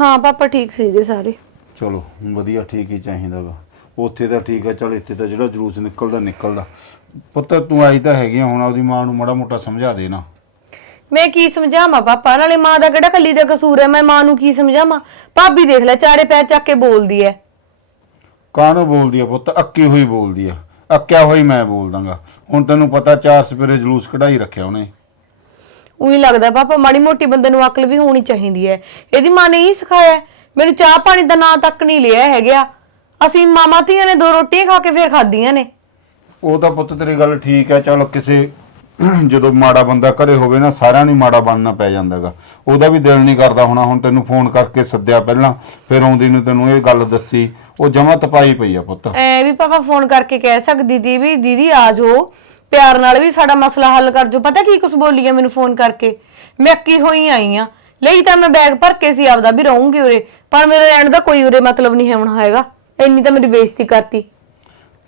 ਹਾਂ ਪਾਪਾ ਠੀਕ ਸੀਗੇ ਸਾਰੇ। ਚਲੋ ਵਧੀਆ ਠੀਕ ਹੀ ਚਾਹੀਦਾਗਾ ਉੱਥੇ ਤਾਂ ਠੀਕ ਆ ਚਲ ਇੱਥੇ ਤਾਂ ਜਿਹੜਾ ਜਲੂਸ ਨਿਕਲਦਾ ਨਿਕਲਦਾ। ਪੁੱਤ ਤੂੰ ਆਈ ਤਾਂ ਹੈਗੀ ਆ, ਹੁਣ ਆਪਦੀ ਮਾਂ ਨੂੰ ਮਾੜਾ ਮੋਟਾ ਸਮਝਾ ਦੇ ਨਾ। ਮੈਂ ਕੀ ਸਮਝਾਵਾਂ ਪਾਪਾ? ਨਾਲੇ ਮਾਂ ਦਾ ਕਿਹੜਾ ਕੱਲੀ ਦਾ ਕਸੂਰ ਹੈ? ਮੈਂ ਮਾਂ ਨੂੰ ਕੀ ਸਮਝਾਵਾਂ? ਭਾਬੀ ਦੇਖ ਲੈ ਚਾਰੇ ਪੈਰ ਚੱਕ ਕੇ ਬੋਲਦੀ ਹੈ। ਕਾਹਨੂੰ ਬੋਲਦੀ ਆ ਪੁੱਤ? ਅੱਕੀ ਹੋਈ ਬੋਲਦੀ ਆ। ਅੱਕਿਆ ਹੋਈ ਮੈਂ ਬੋਲ ਦਾਂਗਾ। ਹੁਣ ਤੈਨੂੰ ਪਤਾ ਚਾਰ ਸਪੇਰੇ ਜਲੂਸ ਕਢਾਈ ਰੱਖਿਆ ਉਹਨੇ। ਉਹੀ ਲੱਗਦਾ ਪਾਪਾ ਮਾੜੀ ਮੋਟੀ ਬੰਦੇ ਨੂੰ ਅਕਲ ਵੀ ਹੋਣੀ ਚਾਹੀਦੀ ਹੈ। ਇਹਦੀ ਮਾਂ ਨੇ ਹੀ ਸਿਖਾਇਆ ਹੈ। ਮੈਨੂੰ ਚਾਹ ਪਾਣੀ ਦਾ ਨਾਂ ਤੱਕ ਨਹੀਂ ਲਿਆ ਹੈਗਾ। ਅਸੀਂ ਮਾਮਾ ਧੀਆਂ ਨੇ ਦੋ ਰੋਟੀਆਂ ਖਾ ਕੇ ਫੇਰ ਖਾਧੀਆਂ ਨੇ। ਉਹ ਤਾਂ ਪੁੱਤ ਤੇਰੀ ਗੱਲ ਠੀਕ ਹੈ ਚਲ ਕਿਸੇ ਜਦੋਂ ਮਾੜਾ ਬੰਦਾ ਘਰੇ ਹੋਵੇ ਨਾ, ਸਾਰਿਆਂ ਨੂੰ ਹੀ ਮਾੜਾ ਬਣਨਾ ਪੈ ਜਾਂਦਾਗਾ ਉਹਦਾ ਵੀ ਦਿਲ ਨਹੀਂ ਕਰਦਾ ਹੋਣਾ, ਹੁਣ ਤੈਨੂੰ ਫੋਨ ਕਰਕੇ ਸੱਦਿਆ ਪਹਿਲਾਂ, ਫਿਰ ਆਉਂਦੀ ਨੂੰ ਤੈਨੂੰ ਇਹ ਗੱਲ ਦੱਸੀ। ਉਹ ਜਮਾ ਤਪਾਈ ਪਈ ਆ ਪੁੱਤ। ਐ ਵੀ ਪਾਪਾ ਫੋਨ ਕਰਕੇ ਕਹਿ ਸਕਦੀ ਦੀ ਵੀ, ਦੀਦੀ ਆ ਜਾਓ, ਪਿਆਰ ਨਾਲ ਵੀ ਸਾਡਾ ਮਸਲਾ ਹੱਲ ਕਰ ਜੋ ਪਤਾ ਕੀ ਕੁਛ ਬੋਲੀ ਆ ਮੈਨੂੰ ਫੋਨ ਕਰਕੇ? ਮੈਂ ਅੱਕੀ ਹੋਈ ਆਈ ਆ। ਲਈ ਤਾਂ ਮੈਂ ਬੈਗ ਭਰ ਕੇ ਸੀ, ਆਪਦਾ ਵੀ ਰਹੂੰਗੀ ਉਰੇ, ਪਰ ਮੇਰੇ ਰਹਿਣ ਦਾ ਕੋਈ ਉਰੇ ਮਤਲਬ ਨਹੀਂ ਹੈ ਹੁਣ ਹੈਗਾ। ਇੰਨੀ ਤਾਂ ਮੇਰੀ ਬੇਇੱਜ਼ਤੀ ਕਰਤੀ।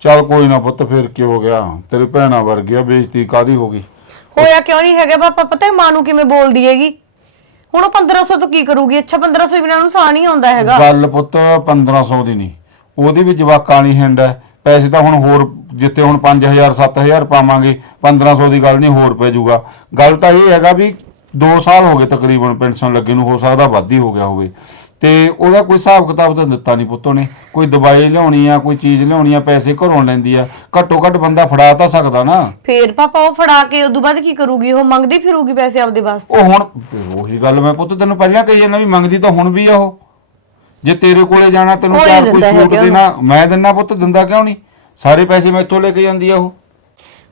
ਚੱਲ ਕੋਈ ਨਾ ਪੁੱਤ ਫਿਰ ਕੀ ਹੋ ਗਿਆ? ਤੇਰੀ ਭੈਣਾ ਵਰਗੀ ਆ ਬੇਇੱਜ਼ਤੀ ਕਾਦੀ ਹੋ ਗਈ? ਹੋਇਆ ਕਿਉਂ ਨਹੀਂ ਹੈਗਾ ਪਾਪਾ ਪਤਾ ਹੈ ਮਾਂ ਨੂੰ ਕਿਵੇਂ ਬੋਲਦੀ ਹੈਗੀ? ਹੁਣ ਉਹ 1500 ਤੋਂ ਕੀ ਕਰੂਗੀ? ਅੱਛਾ 1500 ਬਿਨਾਂ ਨੂੰ ਸਾਹ ਨਹੀਂ ਆਉਂਦਾ ਹੈਗਾ। ਗੱਲ ਪੁੱਤ 1500 ਦੀ ਨਹੀਂ ਉਹਦੀ ਵੀ ਜਵਾਕਾਂ ਵਾਲੀ ਹਿੰਡ ਹੈ। ਪੈਸੇ ਤਾਂ ਹੁਣ ਹੋਰ ਜਿੱਥੇ ਹੁਣ 5000 7000 ਪਾਵਾਂਗੇ 1500 ਦੀ ਗੱਲ ਨਹੀਂ ਹੋਰ ਪੈ ਜਾਊਗਾ। ਗੱਲ ਤਾਂ ਇਹ ਹੈਗਾ ਵੀ 2 ਸਾਲ ਹੋ ਗਏ ਤਕਰੀਬਨ ਪੈਨਸ਼ਨ ਲੱਗੇ ਨੂੰ ਹੋ ਸਕਦਾ ਵੱਧ ਹੀ ਹੋ ਗਿਆ ਹੋਵੇ। ਤੇ ਉਹਦਾ ਕੋਈ ਹਿਸਾਬ ਕਿਤਾਬ ਤਾਂ ਦਿੱਤਾ ਨਹੀਂ ਪੁੱਤੋਂ ਨੇ ਕੋਈ ਦਵਾਈ ਲਿਆਉਣੀ ਆ ਕੋਈ ਚੀਜ਼ ਲਿਆਉਣੀ ਆ ਪੈਸੇ ਘਰੋਂ ਲੈਂਦੀ ਆ। ਘੱਟੋ ਘੱਟ ਬੰਦਾ ਫੜਾ ਤਾਂ ਸਕਦਾ ਨਾ। ਫੇਰ ਪਾਪਾ ਉਹ ਫੜਾ ਕੇ ਉਦੋਂ ਬਾਅਦ ਕੀ ਕਰੂਗੀ? ਉਹ ਮੰਗਦੀ ਫਿਰੂਗੀ ਪੈਸੇ ਆਪਦੇ ਵਾਸਤੇ? ਉਹ ਹੁਣ ਉਹੀ ਗੱਲ ਮੈਂ ਪੁੱਤ ਤੈਨੂੰ ਪਹਿਲਾਂ ਕਹੀ ਜਾਂਦਾ ਵੀ ਮੰਗਦੀ ਤਾਂ ਹੁਣ ਵੀ ਆ ਉਹ। ਜੇ ਤੇਰੇ ਕੋਲੇ ਜਾਣਾ ਤੈਨੂੰ ਕੋਈ ਚਾਰ ਕੋਈ ਦਿੰਦਾ ਸੂਟ ਹੈਗਾ ਦੇਣਾ ਮੈਂ ਦਿੰਨਾ ਪੁੱਤ ਦਿੰਦਾ ਕਿਉਂ ਨਹੀਂ ਸਾਰੇ ਪੈਸੇ ਮੈਥੋਂ ਲੈ ਕੇ ਜਾਂਦੀ ਆ ਉਹ।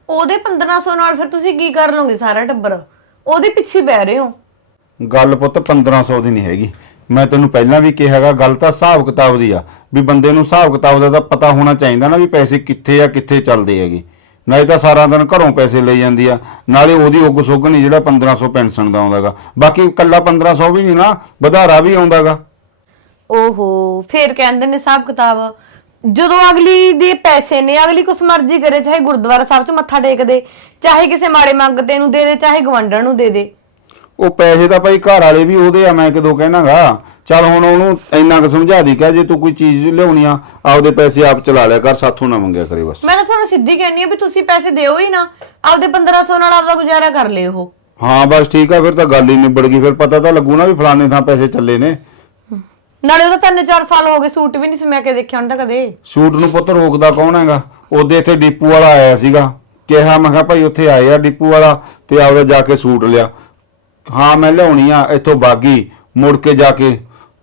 ਉਹਦੇ 1500 ਨਾਲ ਫਿਰ ਤੁਸੀਂ ਕੀ ਕਰ ਲਓਗੇ ਸਾਰਾ ਟੱਬਰ? ਉਹਦੇ ਪਿੱਛੇ ਬਹਿ ਰਹੇ ਹੋ। ਗੱਲ ਪੁੱਤ 1500 ਦੀ ਨਹੀਂ ਹੈਗੀ। ਮੈਂ ਤੈਨੂੰ ਪਹਿਲਾਂ ਵੀ ਕਿਹਾ ਗੱਲ ਤਾਂ ਹਿਸਾਬ ਕਿਤਾਬ ਦੀ ਆ, ਵੀ ਬੰਦੇ ਨੂੰ ਹਿਸਾਬ ਕਿਤਾਬ ਦਾ ਤਾਂ ਪਤਾ ਹੋਣਾ ਚਾਹੀਦਾ ਨਾ ਵੀ ਪੈਸੇ ਕਿੱਥੇ ਆ, ਕਿੱਥੇ ਚੱਲਦੇ ਹੈਗੇ। ਨਾਲੇ ਤਾਂ ਸਾਰਾ ਦਿਨ ਘਰੋਂ ਪੈਸੇ ਲਈ ਜਾਂਦੀ ਆ, ਨਾਲੇ ਉਹਦੀ ਉੱਗ ਸੁੱਗ ਨਹੀਂ ਜਿਹੜਾ 1500 ਪੈਨਸ਼ਨ ਦਾ ਆਉਂਦਾਗਾ ਬਾਕੀ ਕੱਲਾ 1500 ਵੀ ਨਹੀਂ ਨਾ, ਵਧਾਰਾ ਵੀ ਆਉਂਦਾਗਾ ਓਹੋ, ਫੇਰ ਕਹਿੰਦੇ ਨੇ ਹਿਸਾਬ ਕਿਤਾਬ, ਜਦੋਂ ਅਗਲੀ ਦੇ ਪੈਸੇ ਨੇ, ਅਗਲੀ ਕੁਛ ਮਰਜ਼ੀ ਕਰੇ, ਚਾਹੇ ਗੁਰਦੁਆਰਾ ਸਾਹਿਬ 'ਚ ਮੱਥਾ ਟੇਕ ਦੇ, ਚਾਹੇ ਕਿਸੇ ਮਾੜੇ ਮੰਗਤੇ ਨੂੰ ਦੇ ਦੇ, ਚਾਹੇ ਗਵੰਡਣ ਨੂੰ ਦੇ ਦੇ। ਉਹ ਪੈਸੇ ਤਾਂ ਭਾਈ ਘਰ ਵਾਲੇ ਵੀ ਉਹਦੇ ਆ ਮੈਂ ਕਦੋਂ ਕਹਿਣਾਗਾ। ਚੱਲ ਹੁਣ ਉਹਨੂੰ ਇੰਨਾ ਕੁ ਸਮਝਾ ਦੀ ਕਹਿ ਜੇ ਤੂੰ ਕੋਈ ਚੀਜ਼ ਲਿਆਉਣੀ ਆ ਆਪਦੇ ਪੈਸੇ ਆਪ ਚਲਾ ਲਿਆ ਕਰ ਸਾਥੋਂ ਨਾ ਮੰਗਿਆ ਕਰੇ ਬਸ। ਮੈਂ ਤਾਂ ਤੁਹਾਨੂੰ ਸਿੱਧੀ ਕਹਿਣੀ ਆ ਵੀ ਤੁਸੀਂ ਪੈਸੇ ਦਿਓ ਹੀ ਨਾ ਆਪਦੇ 1500 ਨਾਲ ਆਪਦਾ ਗੁਜ਼ਾਰਾ ਕਰ ਲਿਓ ਉਹ। ਹਾਂ ਬਸ ਠੀਕ ਆ ਫਿਰ ਤਾਂ ਗੱਲ ਹੀ ਨਿਬੜ ਗਈ ਫਿਰ ਪਤਾ ਤਾਂ ਲੱਗੂ ਨਾ ਵੀ ਫਲਾਣੇ ਥਾਂ ਪੈਸੇ ਚੱਲੇ ਨੇ। ਨਾਲੇ ਉਹਦਾ 3-4 ਸਾਲ ਹੋ ਗਏ ਸੂਟ ਵੀ ਨਹੀਂ ਸਮਿਆ ਕੇ ਦੇਖਿਆ ਹੁੰਦਾ ਕਦੇ। ਸ਼ੂਟ ਨੂੰ ਪੁੱਤ ਰੋਕਦਾ ਕੌਣ ਹੈਗਾ? ਉਹਦੇ ਇੱਥੇ ਡਿਪੂ ਵਾਲਾ ਆਇਆ ਸੀਗਾ। ਕਿਹਾ ਮੈਂ ਕਿਹਾ ਭਾਈ ਉੱਥੇ ਆਏ ਆ ਡਿਪੂ ਵਾਲਾ ਤੇ ਆਪਦਾ ਜਾ ਕੇ ਸੂਟ ਲਿਆ। ਹਾਂ ਮੈਂ ਲਿਆਉਣੀ ਆ ਇੱਥੋਂ ਬਾਗੀ ਮੁੜ ਕੇ ਜਾ ਕੇ।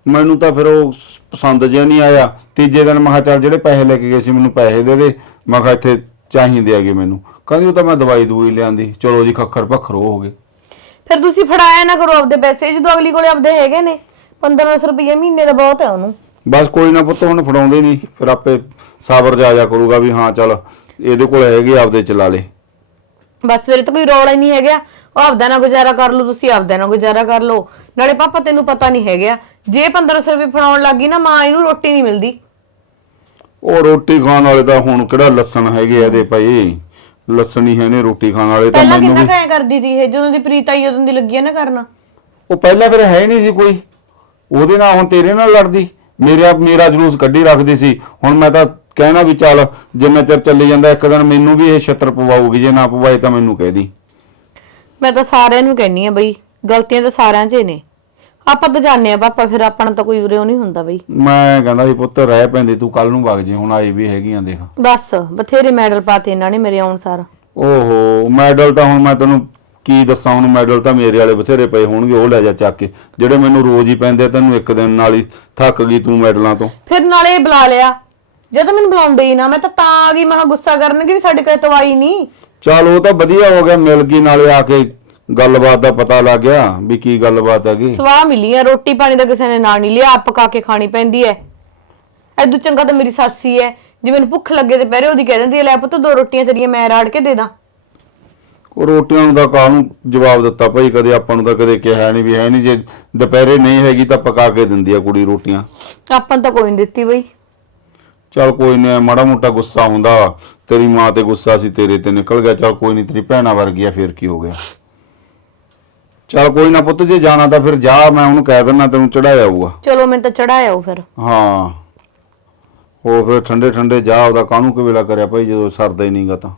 ਮੈਨੂੰ ਤਾਂ ਫਿਰ ਉਹ ਪਸੰਦ ਜਿਹਾ ਨਹੀਂ ਆਇਆ। ਤੀਜੇ ਦਿਨ ਮੈਂ ਕਿਹਾ ਚੱਲ ਜਿਹੜੇ ਪੈਸੇ ਲੈ ਕੇ ਗਏ ਸੀ ਮੈਨੂੰ ਪੈਸੇ ਦੇ ਦੇ। ਮੈਂ ਕਿਹਾ ਇੱਥੇ ਚਾਹੀਦੇ ਹੈਗੇ ਮੈਨੂੰ। ਕਹਿੰਦੀ ਉਹ ਤਾਂ ਮੈਂ ਦਵਾਈ ਦੂਈ ਲਿਆਂਦੀ। ਚਲੋ ਜੀ ਖੱਖਰ ਭਖਰੋ ਹੋ ਗਏ। ਫਿਰ ਤੁਸੀਂ ਫੜਾਇਆ ਨਾ ਕਰੋ ਆਪਦੇ ਪੈਸੇ ਜਦੋਂ ਅਗਲੀ ਕੋਲੇ ਆਪਦੇ ਹੈਗੇ ਨੇ। 1500 ਰੁਪਏ ਮਹੀਨੇ ਦਾ ਬਹੁਤ ਹੈ ਉਹਨੂੰ। ਬਸ ਕੋਈ ਨਾ ਪੁੱਤ ਹੁਣ ਫੜਾਉਂਦੇ ਨਹੀਂ। ਫਿਰ ਆਪੇ ਸਾਬਰ ਜਾ ਜਾ ਕਰੂਗਾ ਵੀ ਹਾਂ ਚੱਲ ਇਹਦੇ ਕੋਲ ਹੈਗੇ ਆਪਦੇ ਚਲਾ ਲੇ ਬਸ ਫਿਰ ਤਾਂ ਕੋਈ ਰੌਲਾ ਹੀ ਨਹੀਂ ਹੈਗਾ। ਉਹ ਆਪਦਾ ਨਾ ਗੁਜ਼ਾਰਾ ਕਰ ਲਓ ਤੁਸੀਂ ਆਪਦਾ ਨਾ ਗੁਜ਼ਾਰਾ ਕਰ ਲਓ। ਨਾਲੇ ਪਾਪਾ ਤੈਨੂੰ ਪਤਾ ਨਹੀਂ ਹੈਗਾ। ਜੇ 1500 ਰੁਪਏ ਫੜਾਉਣ ਲੱਗੀ ਨਾ ਮਾਂ ਇਹਨੂੰ ਰੋਟੀ ਨਹੀਂ ਮਿਲਦੀ। ਉਹ ਰੋਟੀ ਖਾਣ ਵਾਲੇ ਤਾਂ ਹੁਣ ਕਿਹੜਾ ਲਸਣ ਹੈਗੇ ਇਹਦੇ ਭਾਈ? ਲਸਣ ਹੀ ਹੈ ਨੇ ਰੋਟੀ ਖਾਣ ਵਾਲੇ ਤਾਂ ਪਹਿਲਾਂ ਮੈਨੂੰ ਕਿੰਨਾ ਵੀ ਕਾਇਆ ਕਰਦੀ ਸੀ ਇਹ ਜਦੋਂ ਦੀ ਪ੍ਰੀਤ ਆਈ ਉਦੋਂ ਦੀ ਲੱਗੀ ਆ ਨਾ ਕਰਨਾ। ਉਹ ਪਹਿਲਾਂ ਫਿਰ ਹੈ ਨਹੀਂ ਸੀ ਕੋਈ। ਉਹਦੇ ਨਾਲ ਹੁਣ ਤੇਰੇ ਨਾਲ ਲੜਦੀ। ਮੇਰਾ ਮੇਰਾ ਜਲੂਸ ਕੱਢੀ ਰੱਖਦੀ ਸੀ। ਹੁਣ ਮੈਂ ਤਾਂ ਕਹਿਣਾ ਵੀ ਚੱਲ ਜਿੰਨਾ ਚਿਰ ਚੱਲੀ ਜਾਂਦਾ ਇੱਕ ਦਿਨ ਮੈਨੂੰ ਵੀ ਇਹ ਛੱਤਰ ਪਵਾਉਗੀ ਜੇ ਨਾ ਪਵਾਏ ਤਾਂ ਮੈਨੂੰ ਕਹਿ ਦੀ। ਮੈਂ ਤਾਂ ਸਾਰਿਆਂ ਨੂੰ ਕਹਿੰਨੀ ਆ ਬਈ ਗਲਤੀਆਂ ਤਾਂ ਸਾਰਿਆਂ 'ਚ ਹੀ ਨੇ। ਆਪਾਂ ਤਾਂ ਜਾਣਦੇ ਆ ਪਾਪਾ ਫਿਰ ਆਪਾਂ ਨੂੰ ਤਾਂ ਕੋਈ ਉਰੇ ਨਹੀਂ ਹੁੰਦਾ ਬਈ। ਮੈਂ ਕਹਿੰਦਾ ਸੀ ਪੁੱਤ ਰਹਿ ਪੈਂਦੀ ਤੂੰ ਕੱਲ ਨੂੰ ਵਗ ਜੇ ਹੁਣ ਆਈ ਵੀ ਹੈਗੀਆਂ ਦੇਖ। ਬਸ ਬਥੇਰੇ ਮੈਡਲ ਪਾਤੇ ਇਹਨਾਂ ਨੇ ਮੇਰੇ ਆਉਣ ਸਾਰ। ਓਹੋ ਮੈਡਲ ਤਾਂ ਹੁਣ ਮੈਂ ਤੈਨੂੰ ਕੀ ਦੱਸਾਂ ਹੁਣ ਮੈਡਲ ਤਾਂ ਮੇਰੇ ਵਾਲੇ ਬਥੇਰੇ ਪਏ ਹੋਣਗੇ ਉਹ ਲੈ ਜਾ ਚੱਕ ਕੇ। ਜਿਹੜੇ ਮੈਨੂੰ ਰੋਜ਼ ਹੀ ਪੈਂਦੇ ਆ, ਤੈਨੂੰ ਇੱਕ ਦਿਨ ਨਾਲ ਹੀ ਥੱਕ ਗਈ ਤੂੰ ਮੈਡਲਾਂ ਤੋਂ। ਫਿਰ ਨਾਲੇ ਇਹ ਬੁਲਾ ਲਿਆ। ਜਦੋਂ ਮੈਨੂੰ ਬੁਲਾਉਂਦੇ ਹੀ ਨਾ ਮੈਂ ਤਾਂ ਤਾਂ ਆ ਗਈ ਮੈਂ ਕਿਹਾ ਗੁੱਸਾ ਕਰਨਗੇ ਵੀ ਸਾਡੇ ਕੋਲ ਤਵਾਈ ਨਹੀਂ। ਚੱਲ ਉਹ ਤਾਂ ਵਧੀਆ ਹੋ ਗਿਆ ਮਿਲ ਗਈ ਨਾਲੇ ਆ ਕੇ ਗੱਲਬਾਤ ਦਾ ਪਤਾ ਲੱਗ ਗਿਆ ਵੀ ਕੀ ਗੱਲਬਾਤ ਹੈਗੀ ਸਵਾਹ ਮਿਲੀ ਆ ਰੋਟੀ ਪਾਣੀ ਦਾ ਕਿਸੇ ਨੇ ਨਾਲ ਨਹੀਂ ਲਿਆ ਪਕਾ ਕੇ ਖਾਣੀ ਪੈਂਦੀ ਐ। ਐਦੂ ਚੰਗਾ ਤਾਂ ਮੇਰੀ ਸਾਸੀ ਐ ਜੇ ਮੈਨੂੰ ਭੁੱਖ ਲੱਗੇ ਤੇ ਪਹਿਰੇ ਉਹਦੀ ਕਹਿ ਦਿੰਦੀ ਐ ਲੈ ਪੁੱਤ ਦੋ ਰੋਟੀਆਂ ਤੇਰੀਆਂ ਮੈਂ ਰਾੜ ਕੇ ਦੇ ਦਾਂ। ਉਹ ਰੋਟੀਆਂ ਨੂੰ ਤਾਂ ਕਾਹਨੂੰ ਜਵਾਬ ਦਿੱਤਾ ਭਾਈ ਕਦੇ ਆਪਾਂ ਨੂੰ ਤਾਂ ਕਦੇ ਕਿਹਾ ਨਹੀਂ ਵੀ ਹੈ ਨਹੀਂ ਜੇ ਦੁਪਹਿਰੇ ਨਹੀਂ ਹੈਗੀ ਤਾਂ ਪਕਾ ਕੇ ਦਿੰਦੀ ਆ ਕੁੜੀ ਰੋਟੀਆਂ। ਆਪਾਂ ਨੂੰ ਤਾਂ ਕੋਈ ਨਹੀਂ ਦਿੱਤੀ ਬਈ। ਚੱਲ ਕੋਈ ਨਹੀਂ ਮਾੜਾ ਮੋਟਾ ਗੁੱਸਾ ਹੁੰਦਾ। ਤੇਰੀ ਮਾਂ ਤੇ ਗੁੱਸਾ ਸੀ ਤੇਰੇ ਤੇ ਨਿਕਲ ਗਿਆ। ਚੱਲ ਕੋਈ ਨਹੀਂ ਤੇਰੀ ਭੈਣਾ ਵਰਗੀ ਆ ਫੇਰ ਕੀ ਹੋ ਗਿਆ? ਚੱਲ ਕੋਈ ਨਾ ਪੁੱਤ ਜੇ ਜਾਣਾ ਤਾਂ ਫਿਰ ਜਾ ਮੈਂ ਉਹਨੂੰ ਕਹਿ ਦਿੰਦਾ ਤੈਨੂੰ ਚੜਾਇਆ ਆਊਗਾ ਚਲੋ ਮੈਨੂੰ ਤਾਂ ਚੜਾਇਆ ਉਹ ਫਿਰ। ਹਾਂ। ਉਹ ਫਿਰ ਠੰਡੇ ਠੰਡੇ ਜਾ ਉਹਦਾ ਕਾਹਨੂੰ ਕਿ ਵੇਲਾ ਕਰਿਆ ਭਾਈ ਜਦੋਂ ਸਰਦਾ ਹੀ ਨਹੀਂਗਾ ਤਾਂ।